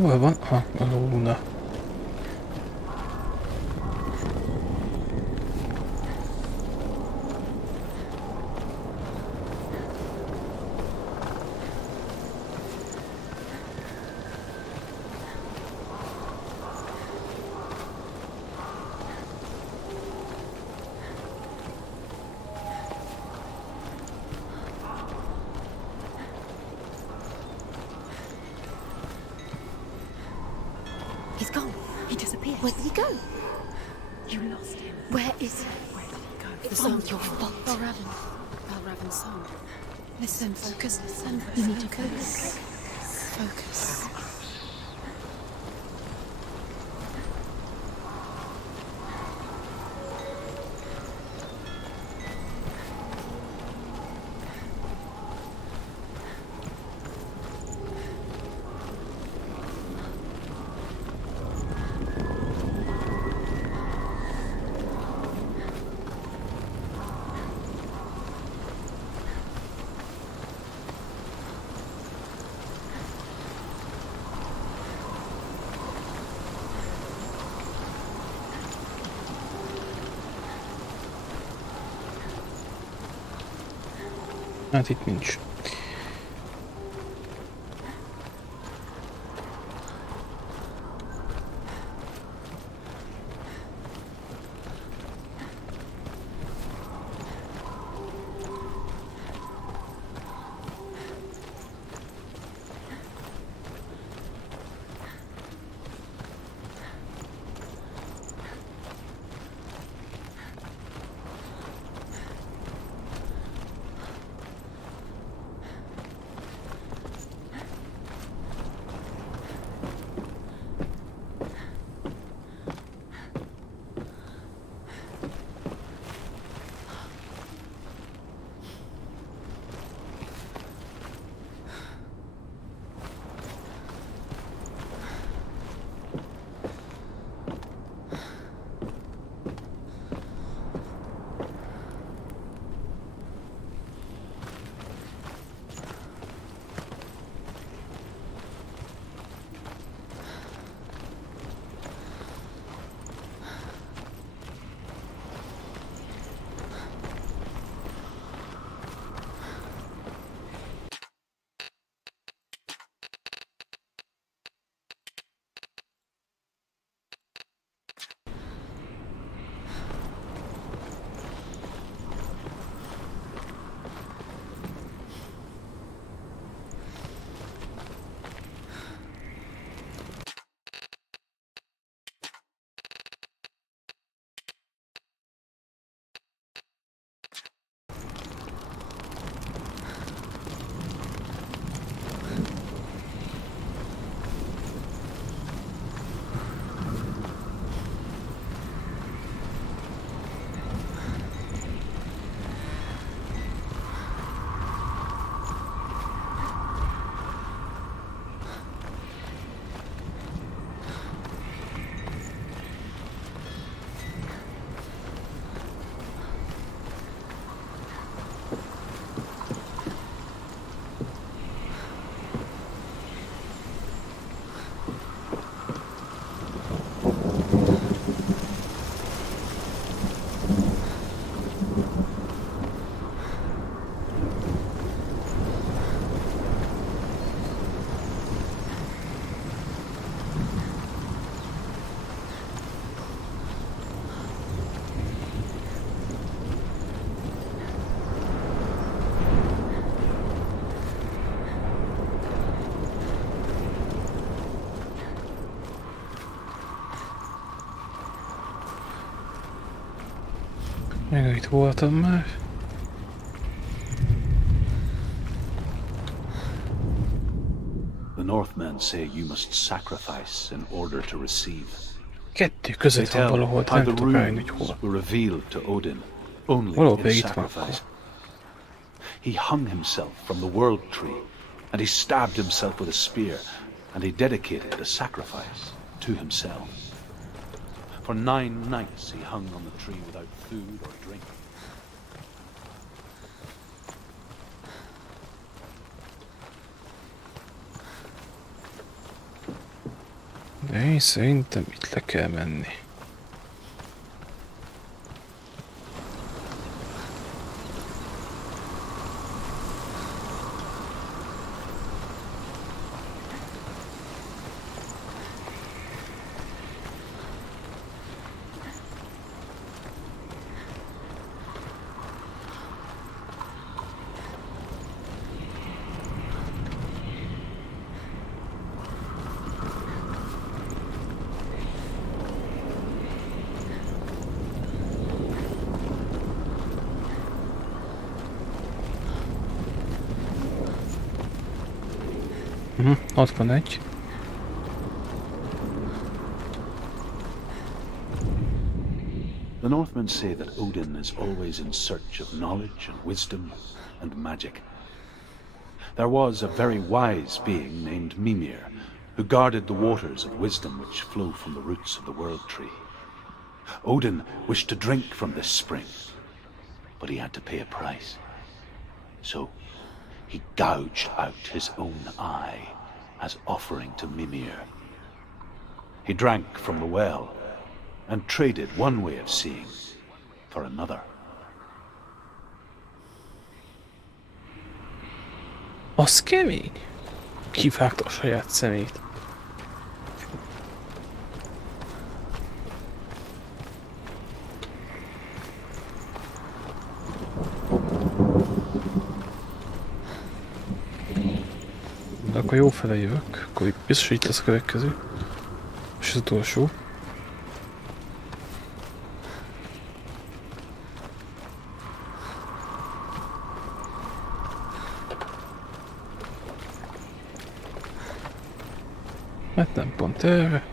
Hol van? Ha, a lúna. gone. He disappeared. Where did he go? You lost him. Where is he? Where did he go? It's all your fault. Balravan's song. Listen, focus, listen. You need to focus. Focus. Hát itt nincs. Meg itt voltam már. The Northmen say you must sacrifice in order to receive. Kettő között van valahol, nem tudok rájönni, hogy hol. Were revealed to Odin only Valahol in itt van. sacrifice. He hung himself from the world tree, and he stabbed himself with a spear, and he dedicated the sacrifice to himself. For 9 nights he hung on the tree without food or drink. De én szerintem itt le kell menni. Ott van egy. The Northmen say that Odin is always in search of knowledge and wisdom and magic. There was a very wise being named Mimir, who guarded the waters of wisdom which flow from the roots of the World Tree. Odin wished to drink from this spring, but he had to pay a price. So he gouged out his own eye as offering to Mimir. He drank from the well and traded one way of seeing for another. Az kemény! Kivágta a saját szemét. De akkor jó fele jövök, akkor biztos, hogy itt lesz a következő. És az utolsó. Hát nem pont erre.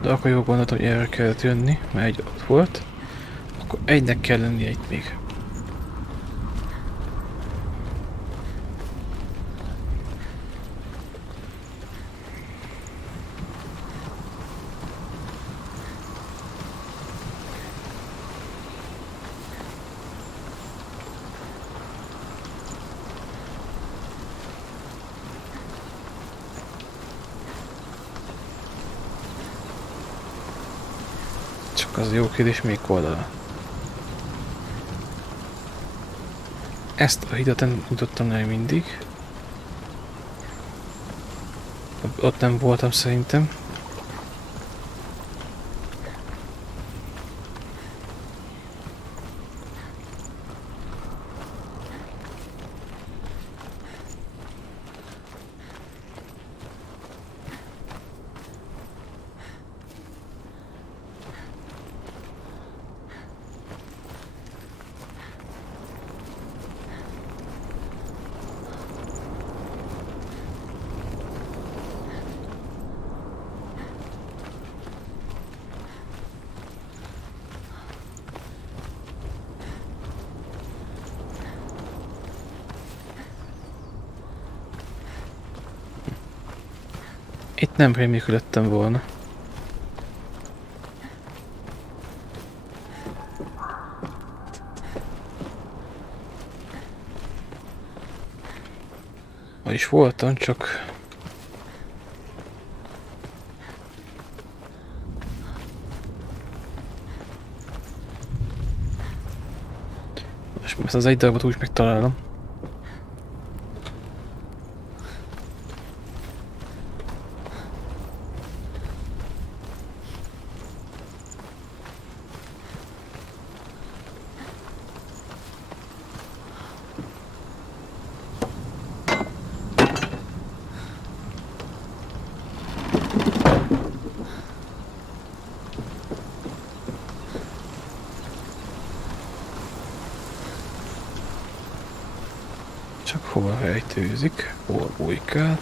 De akkor jól gondoltam, hogy erre kellett jönni, mert egy ott volt. Akkor egynek kell lennie itt még. Az a jó kérdés, melyik oldalon. Ezt a hidat nem jutottam el mindig. Ott nem voltam szerintem. Itt nem rémélkedtem volna. Is voltam, csak... És most az egy darabot úgy megtalálom. Csak hova rejtőzik, hol bujkál.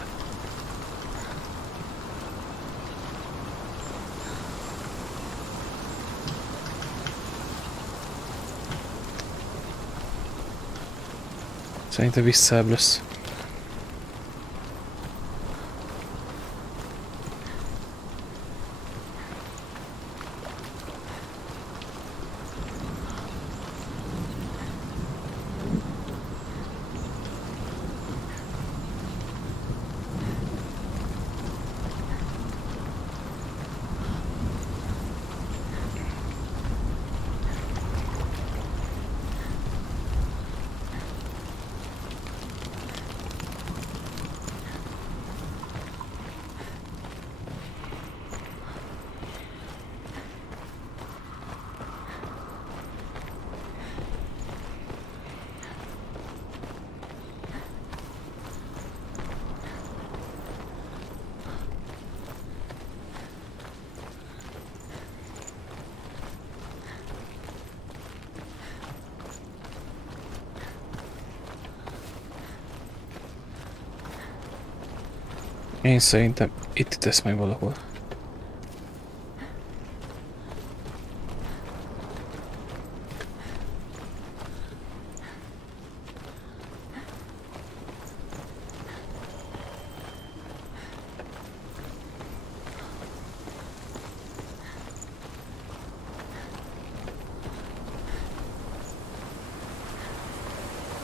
Szerintem visszább lesz. Én szerintem itt tesz majd valahol.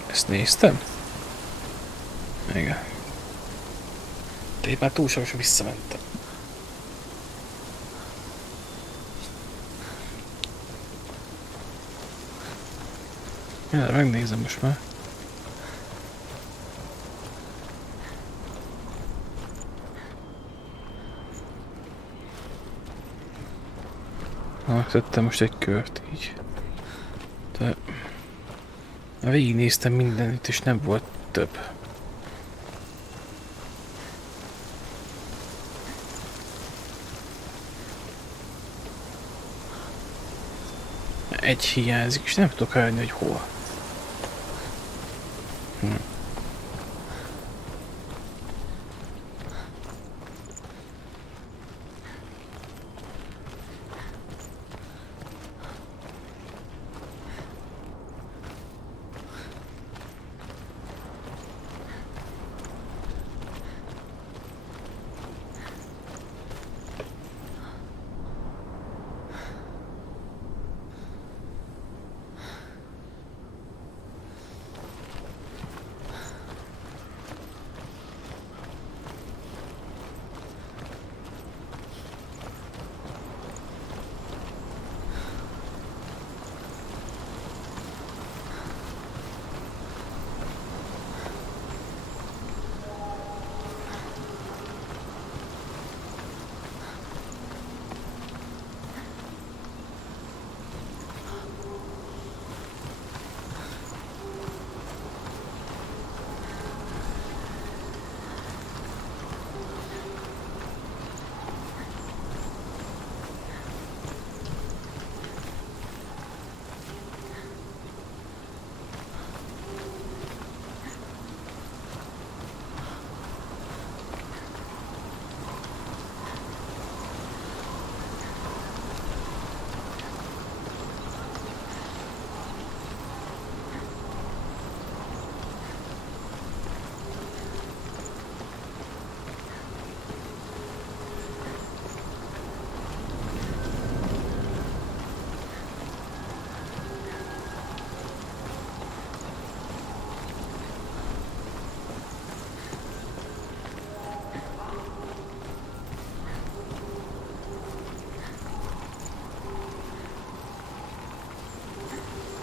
Ezt néztem? Igen. De itt már túlságosan visszamentem. Ja, megnézem most már. Megtettem most egy kört így. De... végignéztem mindenit és nem volt több. Egy hiányzik, és nem tudok rájönni, hogy hol.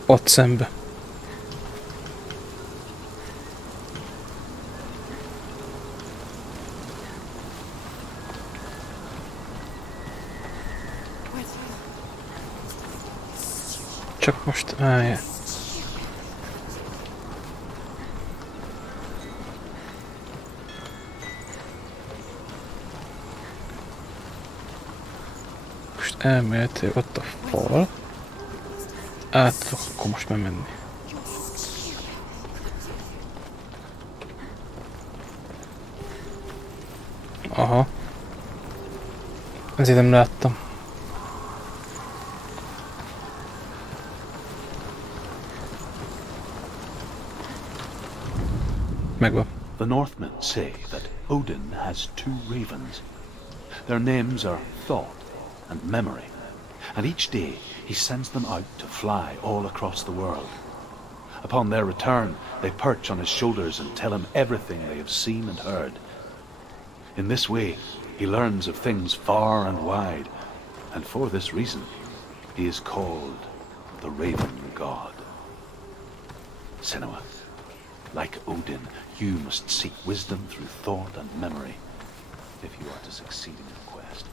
Ott szembe. Csak most állja. Most elméletileg ott a fal. Át tudok akkor most már menni. Aha. Ezért nem láttam. Megvan. The Northmen say that Odin has two ravens. Their names are Thought and Memory, and each day he sends them out to fly all across the world. Upon their return, they perch on his shoulders and tell him everything they have seen and heard. In this way, he learns of things far and wide, and for this reason, he is called the Raven God. Senua, like Odin, you must seek wisdom through thought and memory, if you are to succeed in your quest.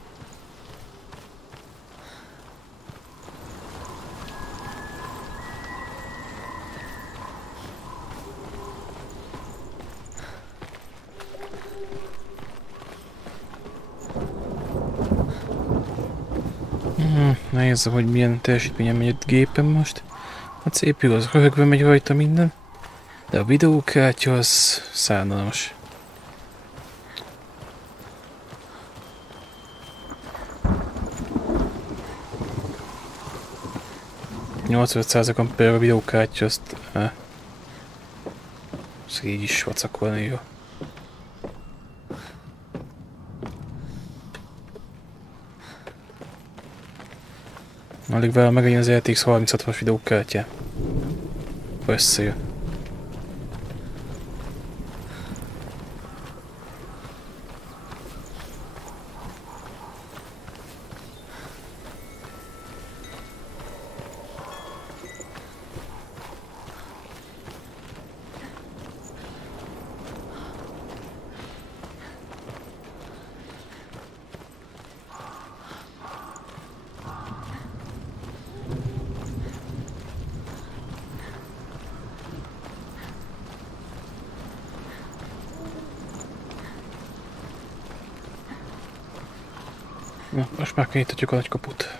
Nézzem, hogy milyen teljesítményen megy a gépem most. A CPU az röhögve megy rajta minden, de a videókártya az szánalmas. 85%-on például a videókártya, azt így is vacakolni jó. Alig vele megint az RTX 3060-as videókártya. Összejön. Na, most már kinyithatjuk a nagy kaput.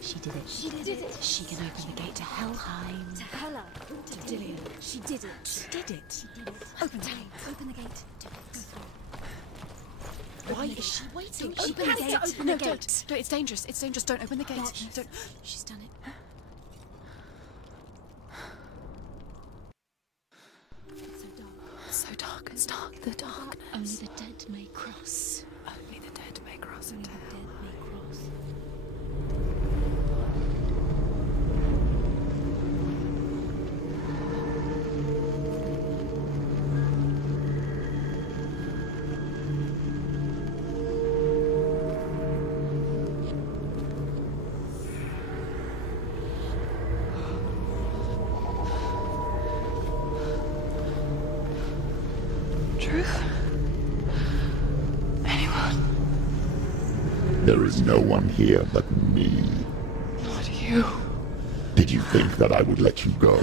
She did it. She did it. She can open the gate to Helheim. To Hela. To Dillion. She did it. She did it. She did it. Open the gate. Open the gate. Why is she waiting? Open the gate. Open the gate. No, it's dangerous. It's dangerous. Don't open the gate. Don't. She's done it. So dark, it's dark, the darkness. Only the dead may cross. Only the dead may cross into hell. Dead may cross. Truth? Anyone? There is no one here but me. Not you. Did you think that I would let you go?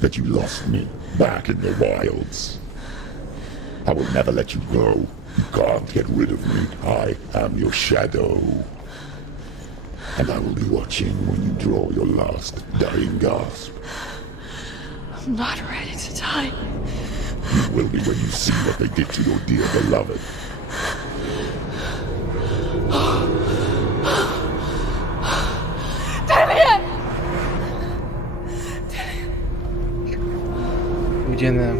That you lost me back in the wilds? I will never let you go. You can't get rid of me. I am your shadow. And I will be watching when you draw your last dying gasp. I'm not ready to die. You will be when you see what they did to your dear beloved. Ugye nem.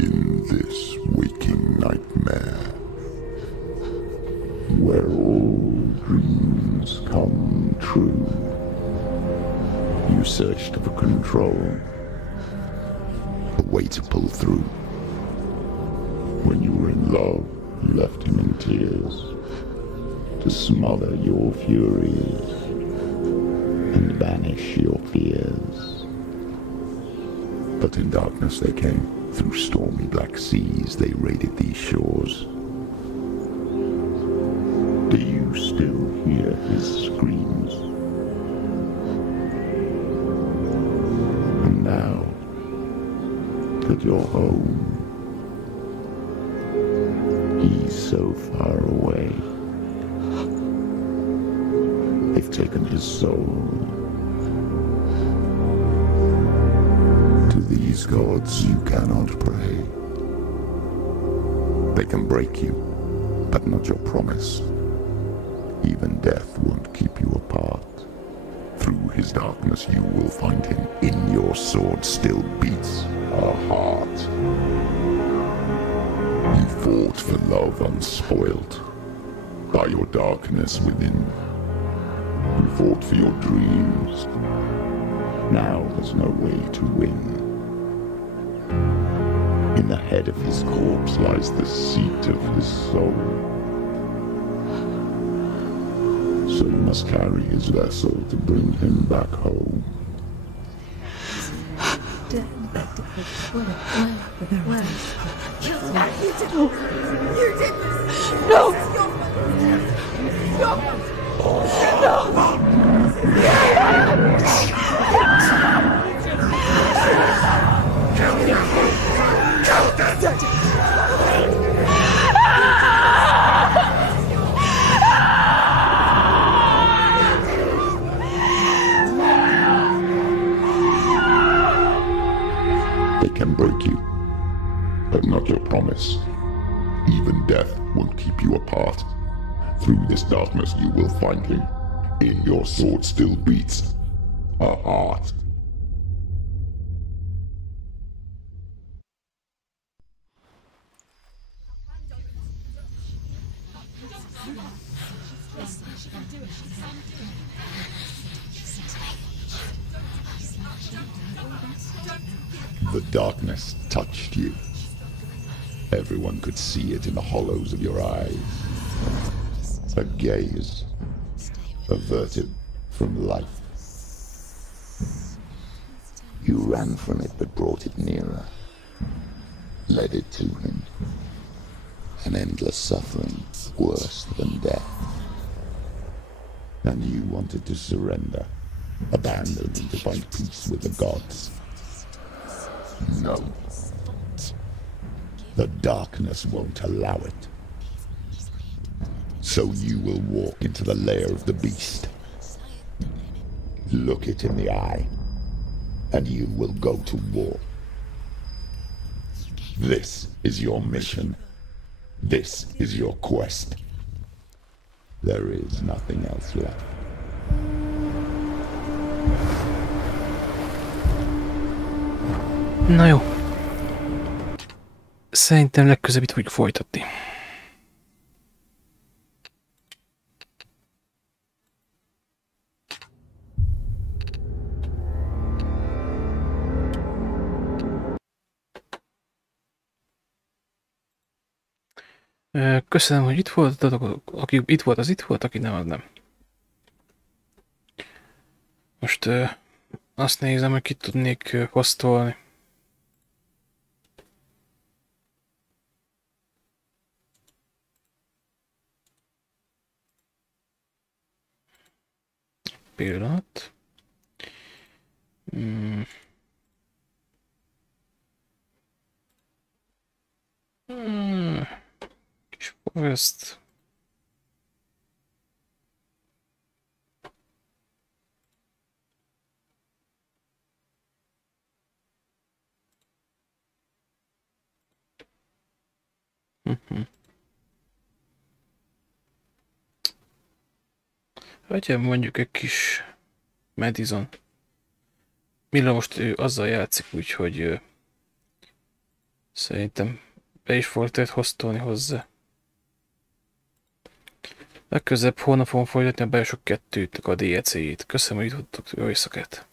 In this waking nightmare, where all dreams come true, you searched for control, a way to pull through. When you were in love, you left him in tears, to smother your furies and banish your fears. But in darkness they came, through stormy black seas they raided these shores. Do you still hear his screams? And now that you're home, he's so far away. They've taken his soul. To these gods you cannot pray. They can break you, but not your promise. Even death won't keep you apart. Through his darkness you will find him. In your sword still beats a heart. You fought for love unspoilt by your darkness within. You fought for your dreams. Now there's no way to win. In the head of his corpse lies the seat of his soul. So you must carry his vessel to bring him back home. Where? You did this! No! They can break you, but not your promise. Even death won't keep you apart. Through this darkness you will find him. In your sword still beats a heart. The darkness touched you. Everyone could see it in the hollows of your eyes. A gaze averted from life. You ran from it but brought it nearer. Led it to him. An endless suffering worse than death. And you wanted to surrender. Abandon and to find peace with the gods. No. The darkness won't allow it. So you will walk into the lair of the beast. Look it in the eye, and you will go to war. This is your mission. This is your quest. There is nothing else left. Na jó. Szerintem legközelebb itt fogjuk folytatni. Köszönöm, hogy itt voltatok. Aki itt volt, az itt volt, aki nem, az nem. Most azt nézem, hogy kit tudnék posztolni. Pillanat. Kis Forest. Legyen mondjuk egy kis Madison. Milla most ő azzal játszik, úgyhogy szerintem be is fogok tőled hoztolni hozzá. Legközelebb hónapon folytatni a Bioshock 2-nek a DLC-jét. Köszönöm, hogy itt voltatok, jó éjszakát!